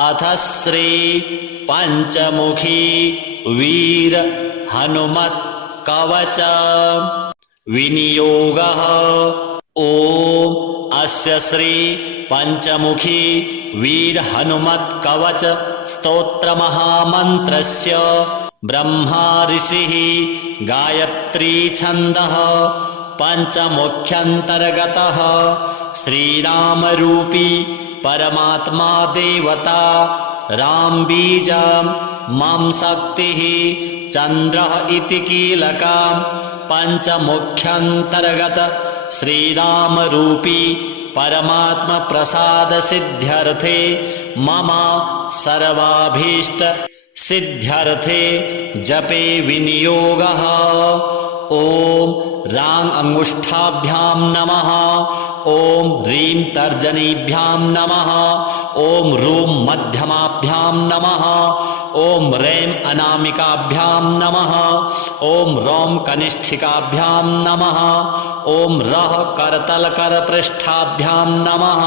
अथ श्री पंचमुखी वीर हनुमत् कवच विनियोगः। ओम अस्य श्री पंचमुखी वीर हनुमत् कवच स्तोत्र महामन्त्रस्य ब्रह्मा ऋषिः गायत्री छन्दः पंचमुख्यन्तर्गतः श्रीरामरूपी परमात्मा देवता राम बीजं मम शक्तिः चन्द्रः इति कीलकं पंचमुख्यन्तर्गत श्रीरामरूपी परमात्मा प्रसाद सिद्ध्यर्थे मम सर्वाभीष्ट सिद्ध्यर्थे जपे विनियोगः। ओम रां अंगुष्ठाभ्यां नमः। ओम ह्रीं तर्जनीभ्यां नमः। ओम रूं मध्यमाभ्यां नमः। ओम रैं अनामिकाभ्यां नमः। ओम रौं कनिष्ठिकाभ्यां नमः। ओम रः करतलकरपृष्ठाभ्यां नमः।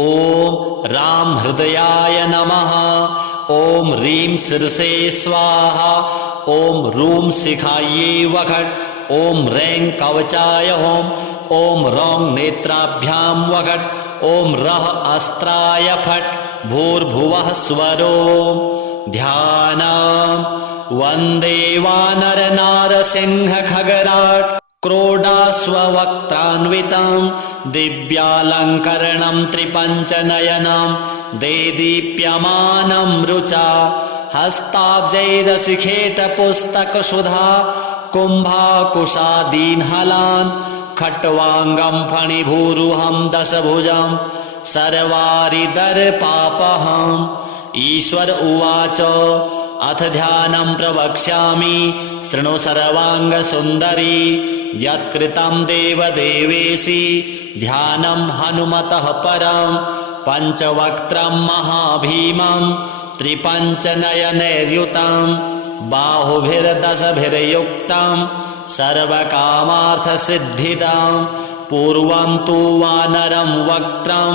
ओम राम हृदयाय नमः। ओम ह्रीं शिरसे स्वाहा। ओम रूं शिखायै वषट्। ओम रैं कवचाय होम। ओम रौं नेत्राभ्यां वषट्। ओम रः अस्त्राय फट्। भूर्भुवः स्वरों ध्यानम्। वन्दे वानर नारसिंह खगराट् क्रोडास्ववक्त्रान्वितं दिव्यालङ्करणं त्रिपञ्चनयनं देदीप्यमानं रुचा हस्ताब्जैरशिखेत पुस्तकसुधा कुम्भाकुशादीन्हलान् खट्वाङ्गं फणिभूरुहं दशभुजं सर्वारिदर्पापहम्। ईश्वर उवाच अथ ध्यानं प्रवक्ष्यामि शृणु सर्वाङ्गसुन्दरी यत्कृतं देवदेवेशि ध्यानं हनुमतः परं पञ्चवक्त्रं महाभीमं त्रिपञ्चनयनैर्युतं बाहुभिर्दशभिर्युक्तं सर्वकामार्थसिद्धिदं पूर्वं तु वानरं वक्त्रं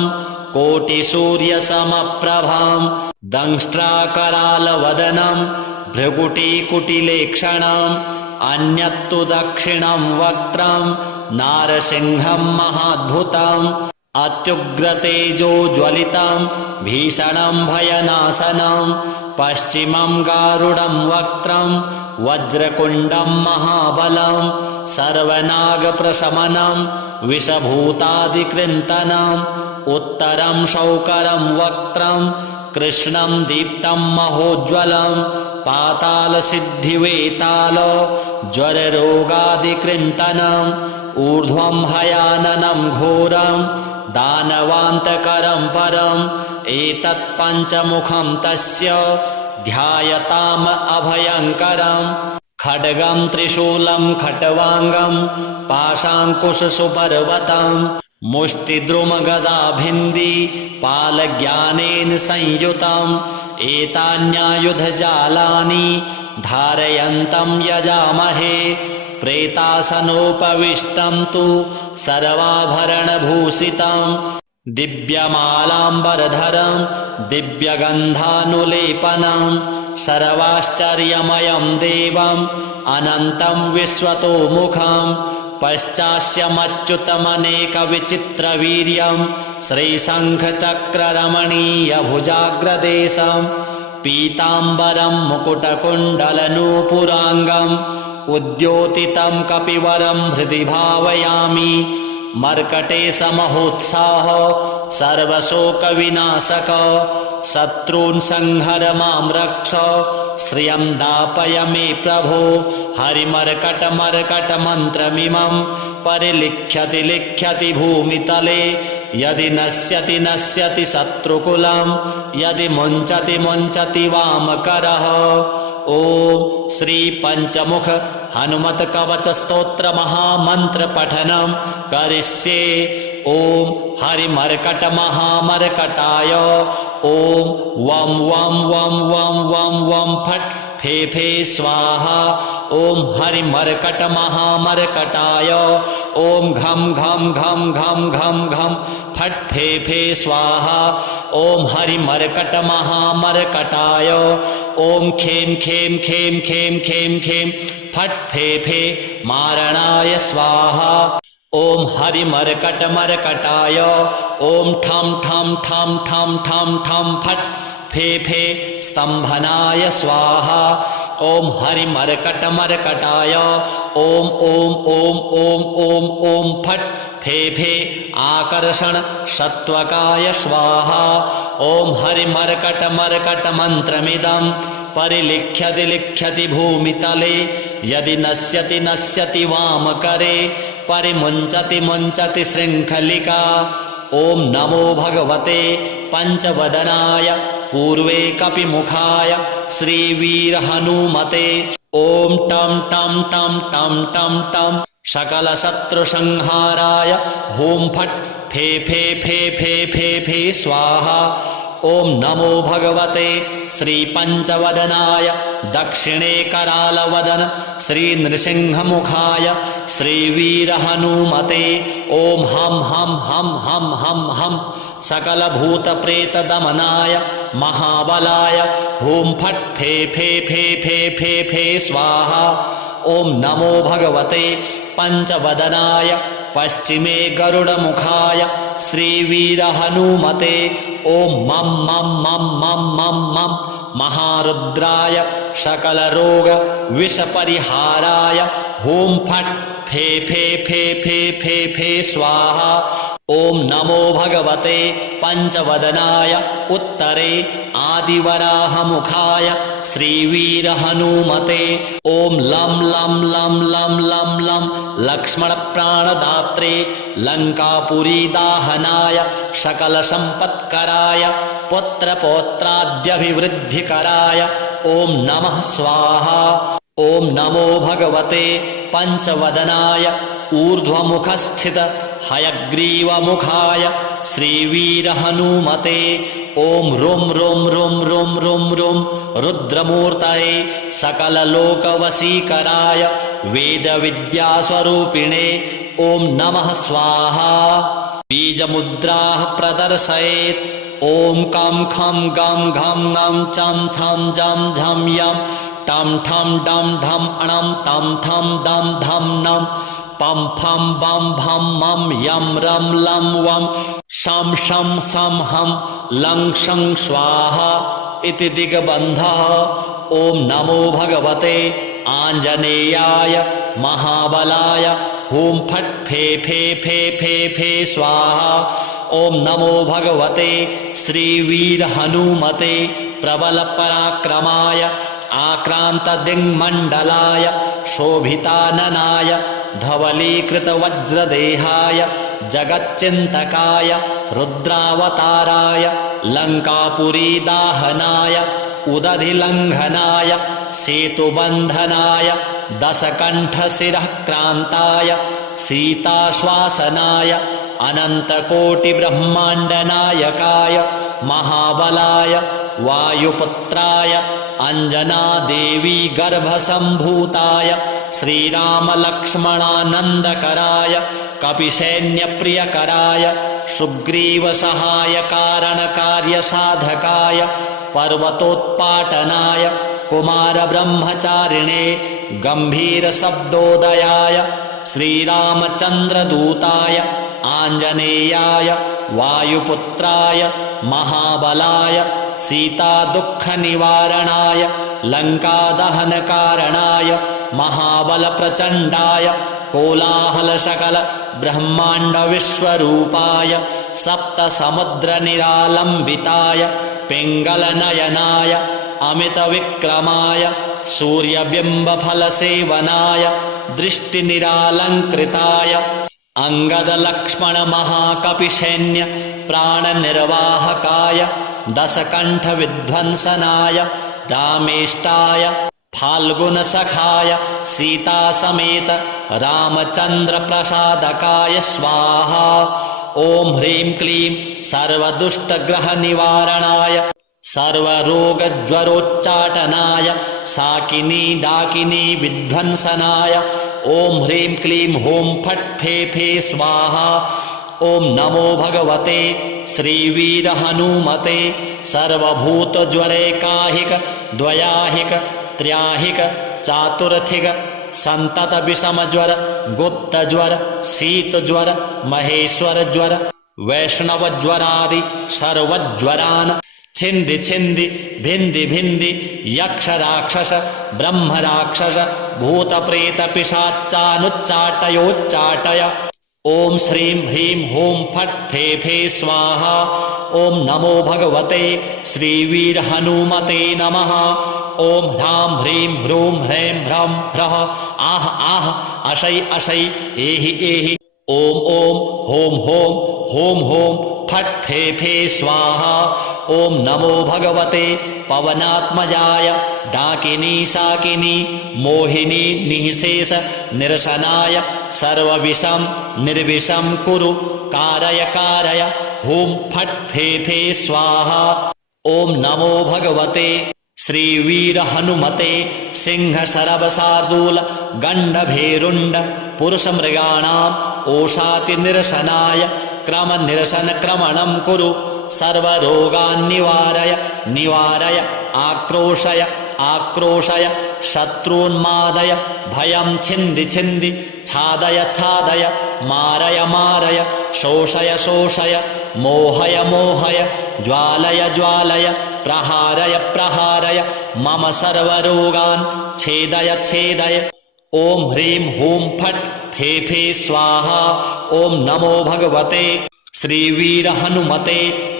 कोटिसूर्यसमप्रभं दंष्ट्राकरालवदनं भ्रुकुटीकुटिलेक्षणम् अन्यत्तु दक्षिणं वक्त्रं नारसिंहं महाद्भुतम् अत्युग्रतेजोज्वलितं भीषणं भयनाशनं पश्चिमं गारुडं वक्त्रं वज्रकुण्डं महाबलं सर्वनागप्रशमनं विषभूतादिकृन्तनं उत्तरं शौकरं वक्त्रं कृष्णं दीप्तं महोज्ज्वलं पातालसिद्धिवेताल ज्वररोगादिकृन्तनम् ऊर्ध्वं हयाननं घोरं दानवान्तकरं परम् एतत् पञ्चमुखं तस्य ध्यायताम् अभयङ्करम् खड्गं त्रिशूलं खट्वाङ्गं पाशाङ्कुशसुपर्वतं मुष्टिद्रुमगदाभिन्दी पालज्ञानेन संयुतम् एतान्यायुधजालानि धारयन्तं यजामहे प्रेतासनोपविष्टं तु सर्वाभरणभूषितं दिव्यमालाम्बरधरं दिव्यगन्धानुलेपनं सर्वाश्चर्यमयं देवम् अनन्तं विश्वतोमुखं पश्चास्यमच्युतमनेकविचित्रवीर्यं श्रीशङ्खचक्ररमणीयभुजाग्रदेशं पीताम्बरं मुकुटकुण्डलनूपुराङ्गम् उद्योतितं कपिवरं हृदि भावयामि मर्कटेशमहोत्साह सर्वशोकविनाशक शत्रून् संहर मां रक्ष श्रियं दापय मे प्रभो हरिमर्कटमर्कटमन्त्रमिमं परिलिख्यति लिख्यति भूमितले यदि नश्यति नश्यति शत्रुकुलं यदि मुञ्चति मुञ्चति वामकरः। ओम श्री पंचमुख हनुमत कवच स्तोत्र महामंत्र पठनम करिष्ये। ओम हरिमर्कट महामर्कटाय ओम वम वम वम वम वम वम फट फे फे स्वाहा ओम हरिमर्कट महामर्कटाय ओम घम घम घम घम घम घम फट फे फे स्वाहा ओम हरिमर्कट महामर्कटाय ओम खेम खेम खेम खेम खेम खेम फट फे फे मारणाय स्वाहा ओम हरिमर्कट मर्कटाय ओम ठम ठम ठम ठम ठम ठम फट फे फे स्तंभनाय स्वाहा ओम हरिमर्कट मर्कटाय ओम ओम ओम ओम ओम ओम फट फे फे आकर्षण सत्वकाय स्वाहा ओम हरिमर्कट मर्कट मंत्रमिदं परिलिख्यति लिख्यति भूमितले यदि नश्यति नश्यति वामकरे परिमुञ्चति मुञ्चति शृङ्खलिका ओम नमो भगवते पंचवदनाय पूर्वे कपिमुखाय श्रीवीरहनुमते ओम टम टम टम टम टम टम सकलशत्रुसंहाराय होम फट फे फे फे फे फे फे स्वाहा ओम नमो भगवते श्री पंचवदनाय दक्षिणे करालवदन श्री नृसिंहमुखाय श्रीवीरहनुमते ओम हम हम हम हम हम हम सकलभूतप्रेतदमनाय महाबलाय होम फट फे फे फे फे फे फे स्वाहा ओम नमो भगवते पंचवदनाय पश्चिमे गरुडमुखाय श्रीवीरहनुमते ओम मम मम मम मम मम मम महारुद्राय सकलरोग विषपरिहाराय होम फट फे फे फे फे फे फे स्वाहा ओम नमो भगवते पंचवदनाय उत्तरे आदिवराहमुखाय श्रीवीरहनुमते ओम लं लं लं लं लं लं लक्ष्मणप्राणदात्रे लङ्कापुरीदाहनाय सकलसम्पत्कराय पुत्रपौत्राद्यभिवृद्धिकराय ओम नमः स्वाहा ओम नमो भगवते पंचवदनाय ऊर्ध्वमुखस्थित हयग्रीवमुखाय श्रीवीरहनुमते ओम रुम रुम रुम रुम रुम रुम रुद्रमूर्तये सकललोकवशीकराय वेदविद्यास्वरूपिणे ओम नमः स्वाहा बीजमुद्राः प्रदर्शयेत् ओम कं खं गं घं ङं चं छं जं झं यं टं ठं डं ढं अणं तं थं दं धं नं पं फं बं भं मं यं रं लं वं शं शं सं हं लं शं स्वाहा इति दिग्बन्धः ओम नमो भगवते आञ्जनेयाय महाबलाय होम फट फे फे फे फे फे स्वाहा ओम नमो भगवते श्रीवीरहनुमते प्रबलपराक्रमाय आक्रान्तदिङ्मण्डलाय शोभिताननाय धवलीकृतवज्रदेहाय जगच्चिन्तकाय रुद्रावताराय लङ्कापुरीदाहनाय उदधिलङ्घनाय सेतुबन्धनाय दशकण्ठशिरःक्रान्ताय सीताश्वासनाय अनन्तकोटिब्रह्माण्डनायकाय महाबलाय वायुपुत्राय अंजनादेवी गर्भसम्भूताय श्रीरामलक्ष्मणानन्दकराय कपिसैन्यप्रियकराय सुग्रीवसहायकारणकार्यसाधकाय पर्वतोत्पाटनाय कुमारब्रह्मचारिणे गम्भीरशब्दोदयाय श्रीरामचन्द्रदूताय आञ्जनेयाय वायुपुत्राय महाबलाय सीतादुःखनिवारणाय लङ्कादहनकारणाय महाबलप्रचण्डाय कोलाहलसकल ब्रह्माण्डविश्वरूपाय सप्तसमुद्रनिरालम्बिताय पिङ्गलनयनाय अमितविक्रमाय सूर्यबिम्बफलसेवनाय दृष्टिनिरालङ्कृताय अंगदलक्ष्मणमहाकपिसैन्य प्राणनिर्वाहकाय दशकण्ठविध्वंसनाय रामेष्टाय फाल्गुनसखाय सीतासमेत रामचन्द्रप्रसादकाय स्वाहा ओम ह्रीं क्लीं सर्वदुष्टग्रहनिवारणाय सर्वरोगज्वरोच्चाटनाय साकिनी डाकिनी विध्वंसनाय ॐ ह्रीं क्लीं हूं फट् फे फे स्वाहा। ॐ नमो भगवते श्रीवीरहनुमते सर्वभूतज्वरैकाहिक द्वयाहिक त्र्याहिक चातुर्थिक संतत विषमज्वर गुप्तज्वर शीतज्वर महेश्वरज्वर वैष्णवज्वरादि सर्वज्वरान् छिन्दि छिन्दि भिन्दि भिन्दि यक्ष राक्षस ब्रह्म राक्षस भूत प्रेत पिशाचानुच्चाटयोच्चाटय। ॐ श्रीं ह्रीं हूं फट् फे फे स्वाहा। ॐ नमो भगवते श्रीवीरहनुमते नमः। ॐ ह्रां ह्रीं ह्रूं ह्रैं ह्रं ह्रः आह आह अशै अशै एहि एहि। ॐ ॐ हों हों हों हों फट् फे फे स्वाहा। ॐ नमो भगवते पवनात्मजाय डाकिनी शाकिनी मोहिनी निःशेष निरसनाय सर्वविषं निर्विषं कुरु कारय कारय हूं फट् फे फे स्वाहा। ॐ नमो भगवते श्रीवीरहनुमते सिंहशरभशार्दूल गण्डभेरुण्ड पुरुषमृगाणाम् ओषातिनिरसनाय क्रमनिरसनक्रमणं कुरु सर्वरोगान् निवारय निवारय आक्रोशय आक्रोशय शत्रून्मादय भयं छिन्दि छिन्दि छादय छादय मारय मारय शोषय शोषय मोहय मोहय ज्वालय ज्वालय प्रहारय प्रहारय मम सर्वरोगान् छेदय छेदय। ॐ ह्रीं हूं फट् फे फे स्वाहा। ॐ नमो भगवते श्रीवीरहनुमते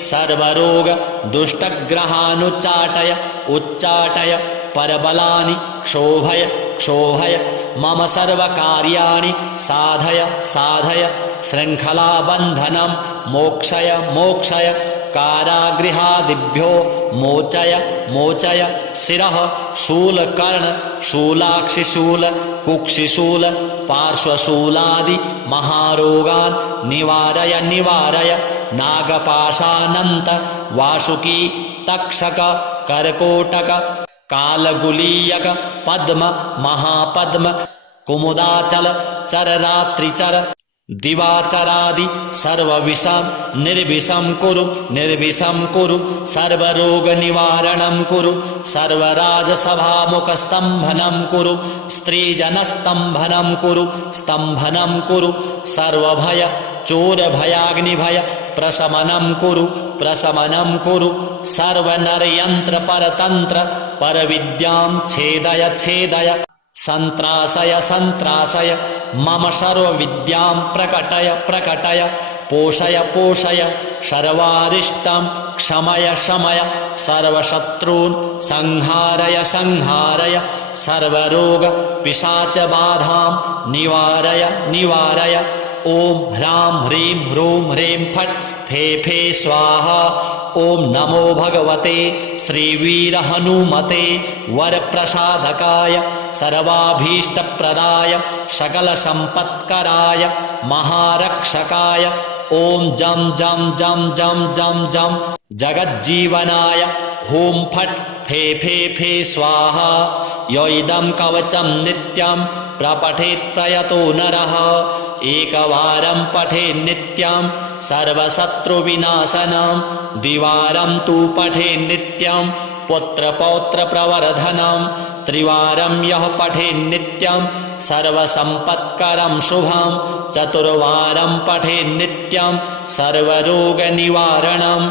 सर्वरोग दुष्टग्रहानुच्चाटय उच्चाटय परबलानि क्षोभय क्षोभय मम सर्वकार्याणि साधय साधय शृङ्खलाबन्धनं मोक्षय मोक्षय कारागृहादिभ्यो मोचय मोचय शिरः शूलकर्ण शूलाक्षिशूल कुक्षिशूल पार्श्वशूलादि महारोगान् निवारय निवारय नागपाशानन्त वासुकी तक्षक कर्कोटक कालगुलीयक पद्म महापद्म कुमुदाचल चररात्रिचर दिवाचरादि सर्वविषं निर्विषं कुरु निर्विषं कुरु सर्वरोगनिवारणं कुरु सर्वराजसभामुखस्तम्भनं कुरु स्त्रीजनस्तम्भनं कुरु स्तम्भनं कुरु सर्वभय चोरभयाग्निभय प्रशमनं कुरु प्रशमनं कुरु सर्वनरयन्त्रपरतन्त्र परविद्यां छेदय छेदय संत्रासय संत्रासय मम सर्वविद्यां प्रकटय प्रकटय पोषय पोषय सर्वारिष्टं क्षमय शमय सर्वशत्रून् संहारय संहारय सर्वरोग पिशाचबाधां निवारय निवारय। ॐ ह्रां ह्रीं ह्रूं ह्रीं फट् फे फे स्वाहा। ॐ नमो भगवते श्रीवीरहनुमते वरप्रसादकाय सर्वाभीष्टप्रदाय सकलसम्पत्कराय महारक्षकाय ॐ जं जं जं जं जं जं जगज्जीवनाय हूं फट् फे फे फे स्वाहा। य इदं कवचं नित्यं प्रपठेत् प्रयतो नरः एकवारं पठेत् नित्यं सर्वशत्रुविनाशनं द्विवारं तु पठेत् नित्यं पुत्रपौत्रप्रवर्धनं त्रिवारं यः पठेत् नित्यं सर्वसम्पत्करं शुभं चतुर्वारं पठेत् नित्यं सर्वरोगनिवारणं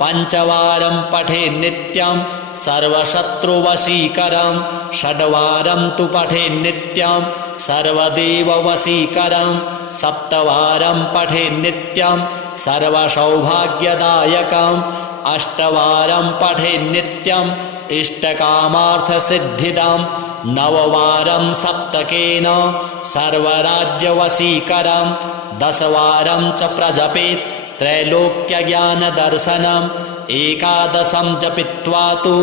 पञ्चवारं पठेत् नित्यं सर्वशत्रुवशीकरं षड्वारं तु पठेत् नित्यं सर्वदेववशीकरं सप्तवारं पठेत् नित्यं सर्वसौभाग्यदायकम् अष्टवारं पठेत् नित्यं इष्टकामार्थसिद्धिदं नववारं सप्तकेन सर्वराज्यवशीकरं दशवारं च प्रजपेत् त्रैलोक्यज्ञानदर्शनम् एकादशं जपित्वा तु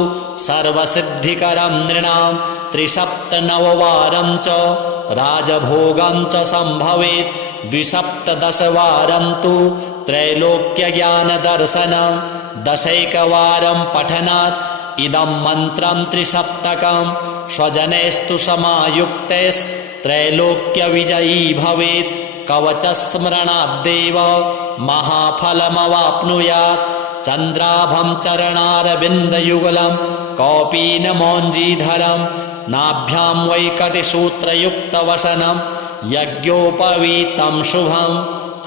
सर्वसिद्धिकरं नृणां त्रिसप्तनववारं च राजभोगं च सम्भवेत् द्विसप्तदशवारं तु त्रैलोक्यज्ञानदर्शनम् दशैकवारं पठनात् इदं मन्त्रं त्रिसप्तकं स्वजनैस्तु समायुक्तैस्त्रैलोक्यविजयी भवेत्। कवचस्मरणाद्देव महाफलमवाप्नुयात्। चन्द्राभं चरणारविन्दयुगलं कौपीनमौञ्जीधरं नाभ्यां वैकटिसूत्रयुक्तवसनं यज्ञोपवीतं शुभं।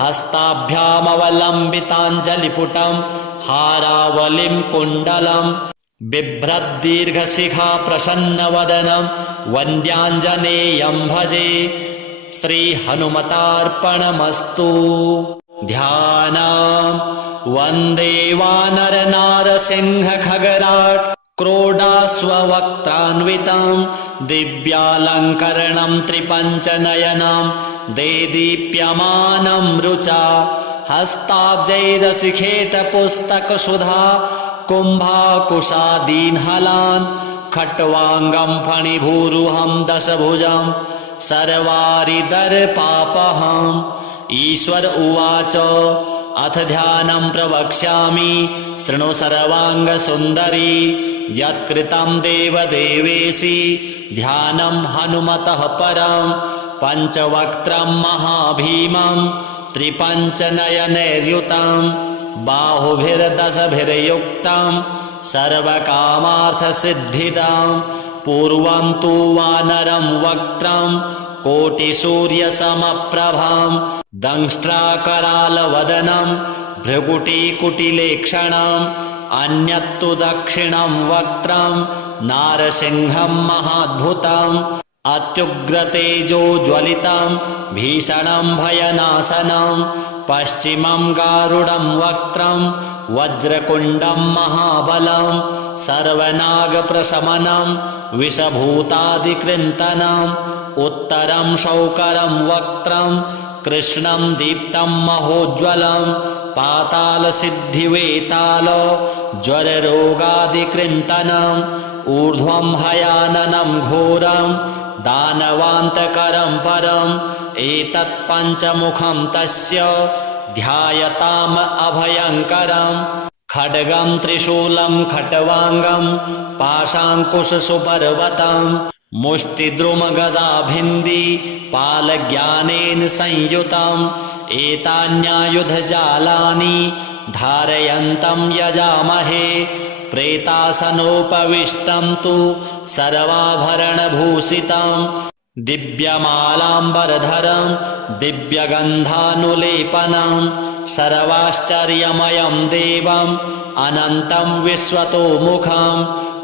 हस्ताभ्यामवलम्बिताञ्जलिपुटं हारावलिं कुण्डलं बिभ्रद्दीर्घशिखा प्रसन्नवदनं वन्द्याञ्जनेयं भजे। श्रीहनुमतार्पणमस्तु। ध्यानम् वन्दे वानरनारसिंहखगराट् क्रोडास्ववक्त्रान्वितं दिव्यालङ्करणं त्रिपञ्चनयनं देदीप्यमानं रुचा। हस्ताब्जैरशिखेतपुस्तकसुधा कुम्भाकुशादीन्हलान् खट्वाङ्गं फणिभूरुहं दशभुजं सर्वारिदर्पापहम्। ईश्वर उवाच अथ ध्यानं प्रवक्ष्यामि शृणु सर्वाङ्गसुन्दरी। यत्कृतं देवदेवेशि ध्यानं हनुमतः परं पञ्चवक्त्रं महाभीमं त्रिपञ्चनयनैर्युतं बाहुभिर्दशभिर्युक्तं सर्वकामार्थसिद्धिदं। पूर्वं तु वानरं वक्त्रं कोटिसूर्यसमप्रभं दंष्ट्राकरालवदनं भ्रुकुटीकुटिलेक्षणम्। अन्यत्तु दक्षिणं वक्त्रं नारसिंहं महाद्भुतम् अत्युग्रतेजोज्वलितं भीषणं भयनाशनं। पश्चिमं गारुडं वक्त्रं वज्रकुण्डं महाबलं सर्वनागप्रशमनं विषभूतादिकृन्तनम्। उत्तरं शौकरं वक्त्रं कृष्णं दीप्तं महोज्ज्वलं पातालसिद्धिवेताल ज्वररोगादिकृन्तनम्। ऊर्ध्वं हयाननं घोरं दानवान्तकरं परम् एतत् पञ्चमुखं तस्य ध्यायताम् अभयङ्करम्। खड्गं त्रिशूलं खट्वाङ्गं पाशाङ्कुशसुपर्वतं मुष्टिद्रुमगदाभिन्दी पालज्ञानेन संयुतम्। एतान्यायुधजालानि धारयन्तं यजामहे प्रेतासनोपविष्टं तु सर्वाभरणभूषितं दिव्यमालाम्बरधरं दिव्यगन्धानुलेपनं सर्वाश्चर्यमयं देवम् अनन्तं विश्वतोमुखं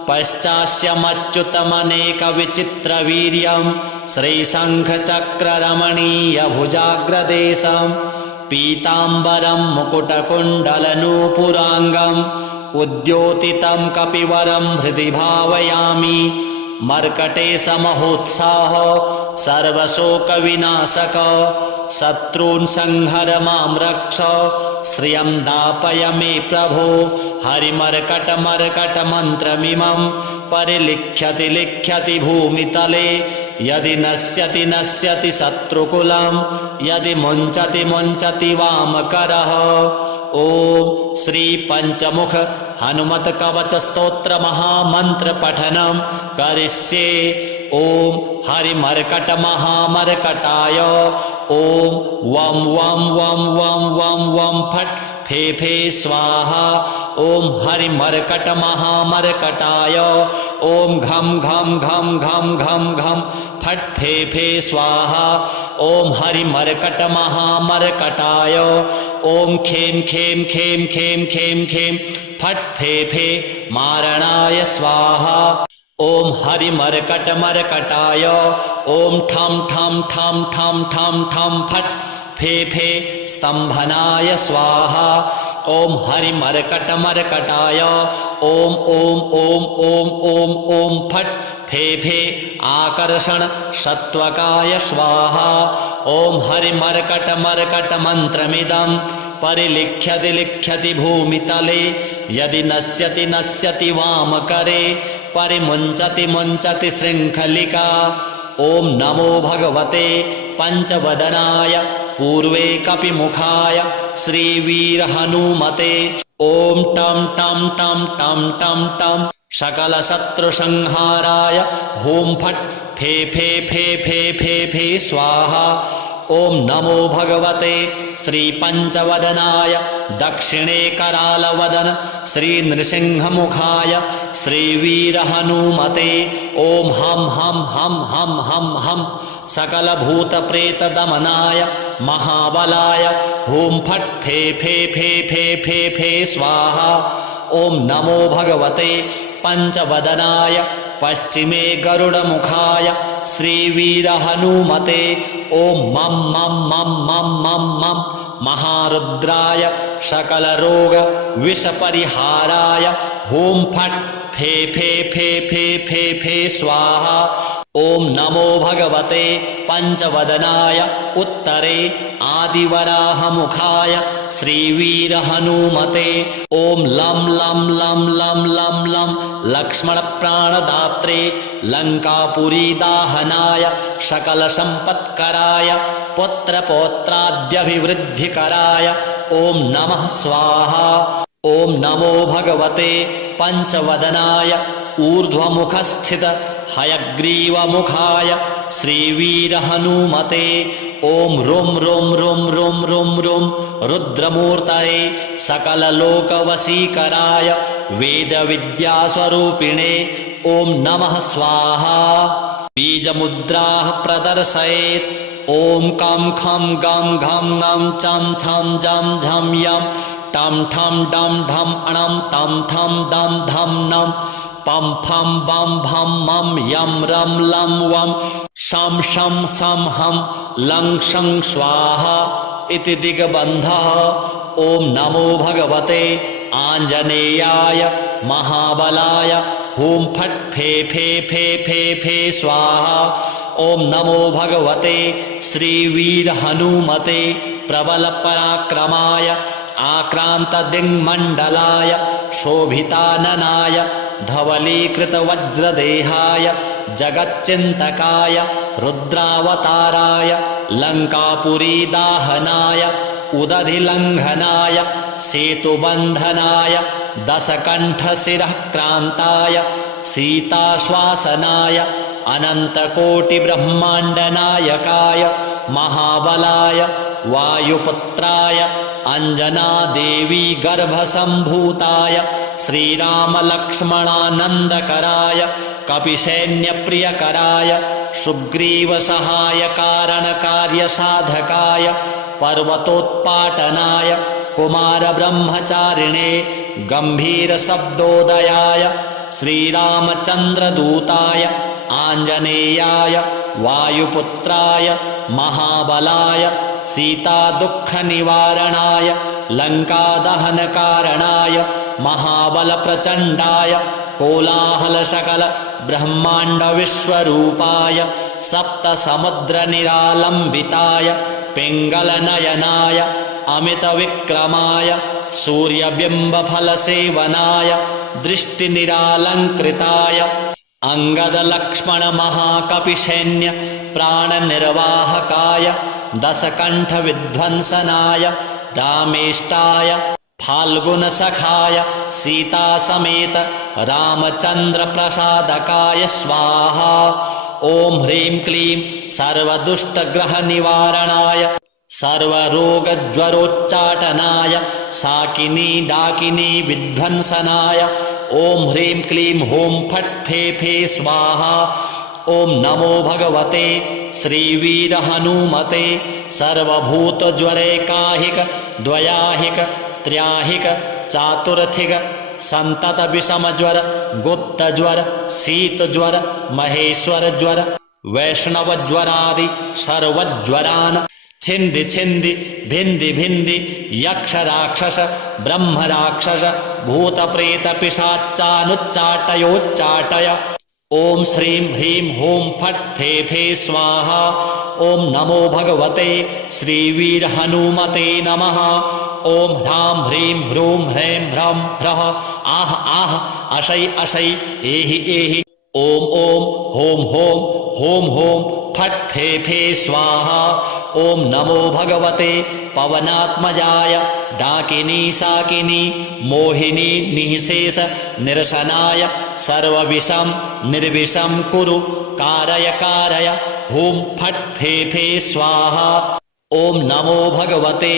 पश्चास्यमच्युतमनेकविचित्रवीर्यं श्रीशङ्खचक्ररमणीयभुजाग्रदेशं पीताम्बरं मुकुटकुण्डलनूपुराङ्गम् उद्योतितं कपिवरं हृदि भावयामि। मर्कटे समहोत्साह सर्वशोकविनाशक शत्रून् संहर मां रक्ष श्रियं दापय मे प्रभो। हरिमर्कटमर्कटमन्त्रमिमं परिलिख्यति लिख्यति भूमितले यदि नश्यति नश्यति शत्रुकुलं यदि मुञ्चति मुञ्चति वामकरः। ओम श्री पंचमुख हनुमत कवच स्तोत्र महामंत्र पठनम करिष्ये। ओम हरिमर्कट महामर्कटाय ओम वम वम वम वम वम वम फट फे फे स्वाहा। ओम हरिमर्कट महामर्कटाय ओम घम घम घम घम घम घम फट फे फे स्वाहा। ओम हरिमर्कट महामर्कटाय ओम खेम खेम खेम खेम खेम खेम फट फे फे मारणाय स्वाहा। ओम हरिमर्कट मर्कटाय ओम ठम ठम ठम ठम ठम ठम फट फे फे स्तंभनाय स्वाहा। ओम हरिमर्कट मर्कटाय ओम ओम ओम ओम ओम ओम फट फे फे आकर्षण सत्वकाय स्वाहा। ओम हरिमर्कट मर्कट मंत्रमिदं परिलिख्यति लिख्यति भूमितले यदि नश्यति नश्यति वामकरे परिमुञ्चति मुञ्चति शृङ्खलिका। ओम नमो भगवते पंचवदनाय पूर्वे कपिमुखाय श्रीवीर हनुमते। ॐ टं टं टं टं टं टं सकलशत्रुसंहाराय हुं फट् फे फे फे फे फे फे स्वाहा। ॐ नमो भगवते श्रीपञ्चवदनाय दक्षिणे करालवदन श्रीनृसिंहमुखाय श्रीवीरहनुमते। ॐ हं हं हं हं हं हं सकलभूतप्रेतदमनाय महाबलाय हुं फट् फे फे फे फे फे फे स्वाहा। ॐ नमो भगवते पञ्चवदनाय पश्चिमे गरुडमुखाय श्रीवीरहनुमते। ॐ मं मं मं मं मं मं महारुद्राय सकलरोगविषपरिहाराय हुं फट् फे फे फे फे फे फे स्वाहा। ॐ नमो भगवते पञ्चवदनाय उत्तरे आदिवराहमुखाय श्रीवीरहनुमते। ॐ लं लं लं लं लं लं लक्ष्मणप्राणदात्रे लङ्कापुरीदाहनाय सकलसम्पत्कराय पुत्रपौत्राद्यभिवृद्धिकराय ॐ नमः स्वाहा। ॐ नमो भगवते पञ्चवदनाय ऊर्ध्वमुखस्थित हयग्रीवमुखाय श्रीवीरहनुमते। ॐ रुं रुं रुं रुं रुं रुं रुद्रमूर्तये सकललोकवशीकराय वेदविद्यास्वरूपिणे ॐ नमः स्वाहा। बीजमुद्राः प्रदर्शयेत्। ॐ कं खं गं घं ङं चं छं जं झं यं टं ठं डं ढं णं तं थं दं धं नं पं फं बं भं मं यं रं लं वं शं शं सं हं लं शं स्वाहा इति दिग्बन्धः। ॐ नमो भगवते आञ्जनेयाय महाबलाय हुं फट् फे फे फे फे फे स्वाहा। ॐ नमो भगवते श्रीवीरहनुमते प्रबलपराक्रमाय आक्रान्तदिङ्मण्डलाय शोभिताननाय धवलीकृतवज्रदेहाय जगच्चिन्तकाय रुद्रावताराय लङ्कापुरीदाहनाय उदधिलङ्घनाय सेतुबन्धनाय दशकण्ठशिरःक्रान्ताय सीताश्वासनाय अनन्तकोटिब्रह्माण्डनायकाय महाबलाय वायुपुत्राय अञ्जनादेवी गर्भसम्भूताय श्रीरामलक्ष्मणानन्दकराय कपिसैन्यप्रियकराय सुग्रीवसहायकारणकार्यसाधकाय पर्वतोत्पाटनाय कुमारब्रह्मचारिणे गम्भीरशब्दोदयाय श्रीरामचन्द्रदूताय आञ्जनेयाय वायुपुत्राय महाबलाय सीतादुःखनिवारणाय लङ्कादहनकारणाय महाबलप्रचण्डाय कोलाहलसकल ब्रह्माण्डविश्वरूपाय सप्तसमुद्रनिरालम्बिताय पिङ्गलनयनाय अमितविक्रमाय सूर्यबिम्बफलसेवनाय दृष्टिनिरालङ्कृताय अङ्गदलक्ष्मणमहाकपिसैन्य प्राणनिर्वाहकाय दशकण्ठविध्वंसनाय रामेष्टाय फाल्गुनसखाय सीतासमेत रामचन्द्रप्रसादकाय स्वाहा। ॐ ह्रीं क्लीं सर्वदुष्टग्रहनिवारणाय सर्वरोगज्वरोच्चाटनाय साकिनी डाकिनी विध्वंसनाय ॐ ह्रीं क्लीं हूं फट् फे फे स्वाहा। ॐ नमो भगवते श्रीवीरहनुमते सर्वभूतज्वरैकाहिक द्वयाहिक त्र्याहिक चातुर्थिक सन्ततविषमज्वर गुप्तज्वर शीतज्वर महेश्वरज्वर वैष्णवज्वरादि सर्वज्वरान् छिन्दि छिन्दि भिन्दि भिन्दि यक्ष राक्षस ब्रह्म राक्षस भूतप्रेत पिशाचानुच्चाटयोच्चाटय। ॐ श्रीं ह्रीं हूं फट् फे फे स्वाहा। ॐ नमो भगवते श्रीवीरहनुमते नमः। ॐ ह्रां ह्रीं ह्रूं ह्रैं ह्रं ह्रः आह आह अशै अशै एहि एहि। ॐ ॐ हों हों हों हों फट् फे फे स्वाहा। ॐ नमो भगवते पवनात्मजाय डाकिनी शाकिनी मोहिनी निःशेष निरसनाय सर्वविषं निर्विषं कुरु कारय कारय। हुं फट् फे फे स्वाहा। ॐ नमो भगवते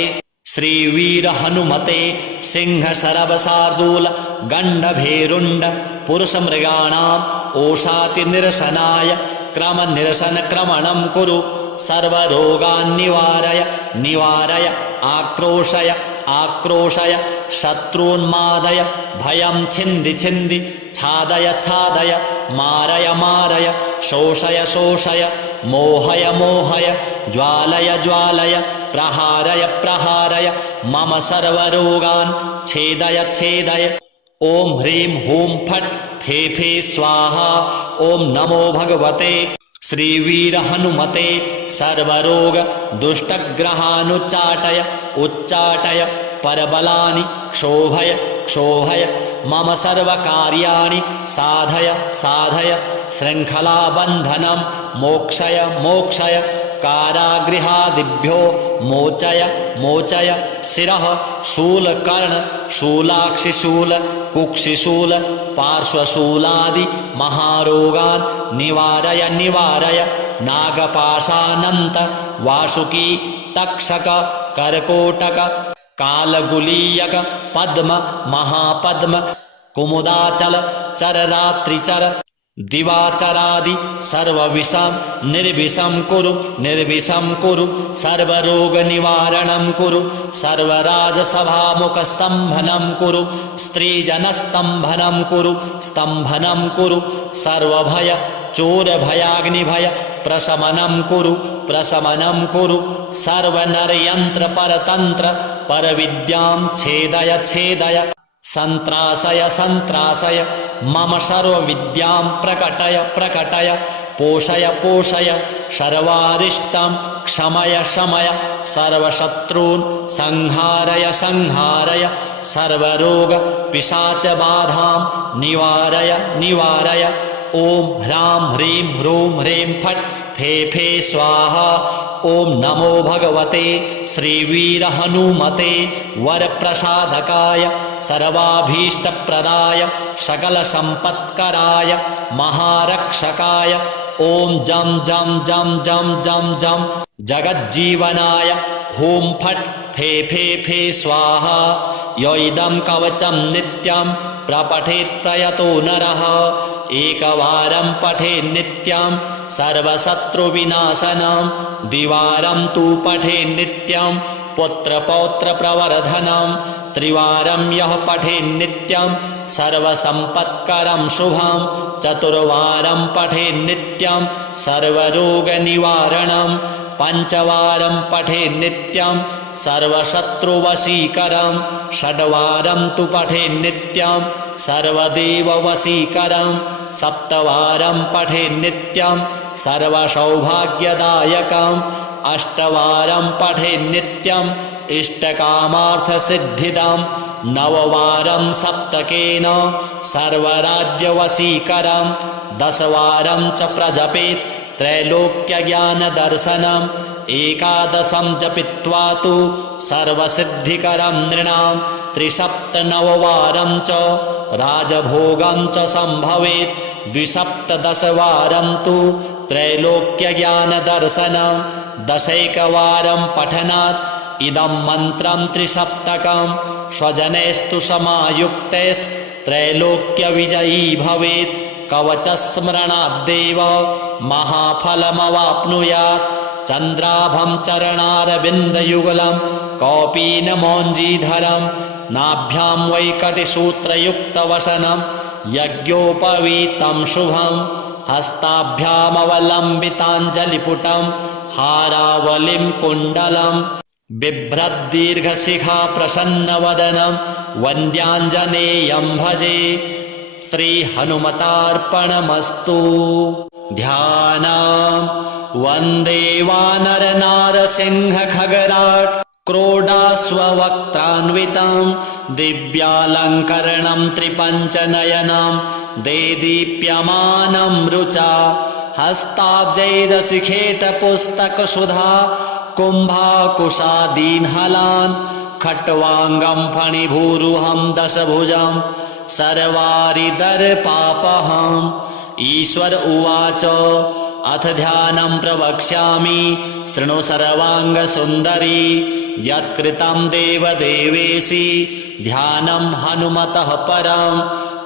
श्रीवीर हनुमते सिंह शरभ शार्दूल गण्डभेरुण्ड पुरुषमृगाणाम् ओषाति निरसनाय क्रम निरसन क्रमणं कुरु सर्वरोगान् निवारय निवारय आक्रोशय आक्रोशय शत्रून्मादय भयं छिन्दि छिन्दि छादय छादय मारय मारय शोषय शोषय मोहय मोहय ज्वालय ज्वालय प्रहारय प्रहारय मम सर्वरोगान् छेदय छेदय। ॐ ह्रीं हूं फट् फे फे स्वाहा। ॐ नमो भगवते श्रीवीर हनुमते सर्वरोग दुष्टग्रहानुच्चाटय उच्चाटय परबलानि क्षोभय क्षोभय मम सर्वकार्याणि साधय साधय शृङ्खलाबन्धनं मोक्षय मोक्षय कारागृहादिभ्यो मोचय मोचय। शिरः शूलकर्ण शूलाक्षिशूल कुक्षिशूल पार्श्वशूलादि महारोगान् निवारय निवारय नागपाशानन्त वासुकी तक्षक कर्कोटक कालगुलीयक पद्म महापद्म कुमुदाचल चररात्रिचर दिवाचरादि सर्वविषं निर्विषं कुरु निर्विषं कुरु सर्वरोगनिवारणं कुरु सर्वराजसभामुखस्तम्भनं कुरु स्त्रीजनस्तम्भनं कुरु स्तम्भनं कुरु सर्वभय चोरभयाग्निभय प्रशमनं कुरु प्रशमनं कुरु सर्वनरयन्त्रपरतन्त्र परविद्यां छेदय छेदय सन्त्रासय सन्त्रासय मम सर्वविद्यां प्रकटय प्रकटय पोषय पोषय सर्वारिष्टं क्षमय शमय सर्वशत्रून् संहारय संहारय सर्वरोग पिशाचबाधां निवारय निवारय। ॐ ह्रां ह्रीं ह्रूं ह्रीं फट् फे फे स्वाहा। ॐ नमो भगवते श्रीवीरहनुमते वरप्रसादकाय सर्वाभीष्टप्रदाय सकलसम्पत्कराय महारक्षकाय ॐ जं जं जं जं जं जं जगज्जीवनाय हुं फट् फे फे फे स्वाहा। य इदं कवचं नित्यं प्रपठेत् प्रयतो नरः एकवारं पठेत् नित्यं सर्वशत्रुविनाशनं द्विवारं तु पठेत् नित्यं पुत्रपौत्रप्रवर्धनं त्रिवारं यः पठेत् नित्यं सर्वसम्पत्करं शुभं चतुर्वारं पठेत् नित्यं सर्वरोगनिवारणं पञ्चवारं पठेत् नित्यं सर्वशत्रुवशीकरं षड्वारं तु पठेत् नित्यं सर्वदेववशीकरं सप्तवारं पठेत् नित्यं सर्वसौभाग्यदायकम् अष्टवारं पठेत् नित्यम् इष्टकामार्थसिद्धिदं नववारं सप्तकेन सर्वराज्यवशीकरं दशवारं च प्रजपेत् त्रैलोक्यज्ञानदर्शनम् एकादशं जपित्वा तु सर्वसिद्धिकरं नृणां त्रिसप्तनववारं च राजभोगं च सम्भवेत् द्विसप्तदशवारं तु त्रैलोक्यज्ञानदर्शनं दशैकवारं पठनात् इदं मन्त्रं त्रिसप्तकं स्वजनैस्तु समायुक्तैस्त्रैलोक्यविजयी भवेत् कवचस्मरणाद्देव महाफलमवाप्नुयात् चन्द्राभं चरणारविन्दयुगलं कौपीनमौञ्जीधरं नाभ्यां वैकटिसूत्रयुक्तवसनं यज्ञोपवीतं शुभं हस्ताभ्यामवलम्बिताञ्जलिपुटं हारावलिं कुण्डलं बिभ्रद्दीर्घशिखा प्रसन्नवदनं वन्द्याञ्जनेयं भजे। श्रीहनुमतार्पणमस्तु। ध्यानम् वन्दे वानरनारसिंहखगराट् क्रोडास्ववक्त्रान्वितं दिव्यालङ्करणं त्रिपञ्चनयनं देदीप्यमानं रुचा हस्ताब्जैरशिखेत पुस्तकसुधा कुम्भाकुशादीन् हलान् खट्वाङ्गं फणिभूरुहं दशभुजं सर्वारिदर्पापहम्। ईश्वर उवाच अथ ध्यानं प्रवक्ष्यामि शृणु सर्वाङ्गसुन्दरी यत्कृतं देवदेवेशि ध्यानं हनुमतः परं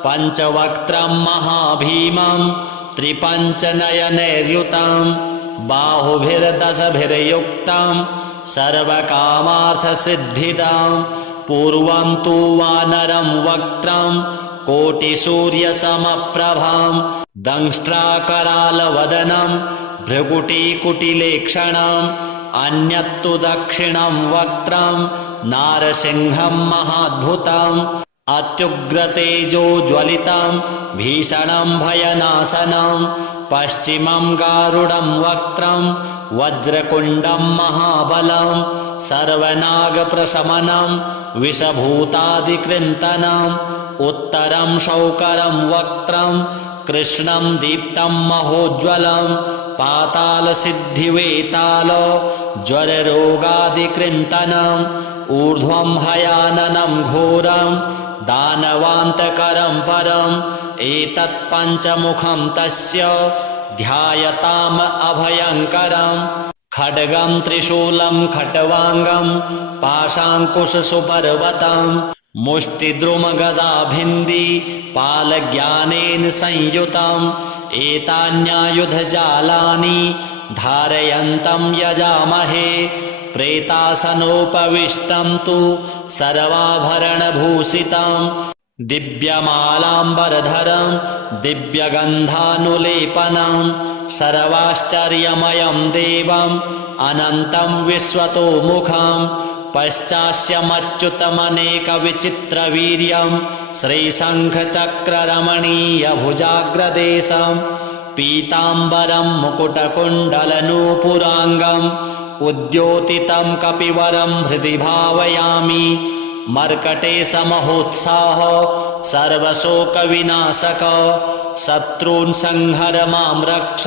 पञ्चवक्त्रं महाभीमं त्रिपञ्चनयनैर्युतं बाहुभिर्दशभिर्युक्तं सर्वकामार्थसिद्धिदं पूर्वं तु वानरं वक्त्रं कोटिसूर्यसमप्रभं दंष्ट्राकरालवदनं भ्रुकुटीकुटिलेक्षणम् अन्यत्तु दक्षिणं वक्त्रं नारसिंहं महाद्भुतम् अत्युग्रतेजोज्वलितं भीषणं भयनाशनं पश्चिमं गारुडं वक्त्रं वज्रकुण्डं महाबलं सर्वनागप्रशमनं विषभूतादिकृन्तनम् उत्तरं शौकरं वक्त्रं कृष्णं दीप्तं महोज्ज्वलं पातालसिद्धिवेताल ज्वररोगादिकृन्तनम् ऊर्ध्वं हयाननं घोरं दानवान्तकरं परम् एतत् पञ्चमुखं तस्य ध्यायताम् अभयङ्करम् खड्गं त्रिशूलं खट्वाङ्गं पाशाङ्कुशसुपर्वतं मुष्टिद्रुमगदाभिन्दी पालज्ञानेन संयुतम् एतान्यायुधजालानि धारयन्तं यजामहे प्रेतासनोपविष्टं तु सर्वाभरणभूषितं दिव्यमालाम्बरधरं दिव्यगन्धानुलेपनं सर्वाश्चर्यमयं देवम् अनन्तं विश्वतोमुखं पश्चास्यमच्युतमनेकविचित्रवीर्यं श्रीशङ्खचक्ररमणीयभुजाग्रदेशं पीताम्बरं मुकुटकुण्डलनूपुराङ्गम् उद्योतितं कपिवरं हृदि भावयामि मर्कटे समहोत्साह सर्वशोकविनाशक शत्रून् संहर मां रक्ष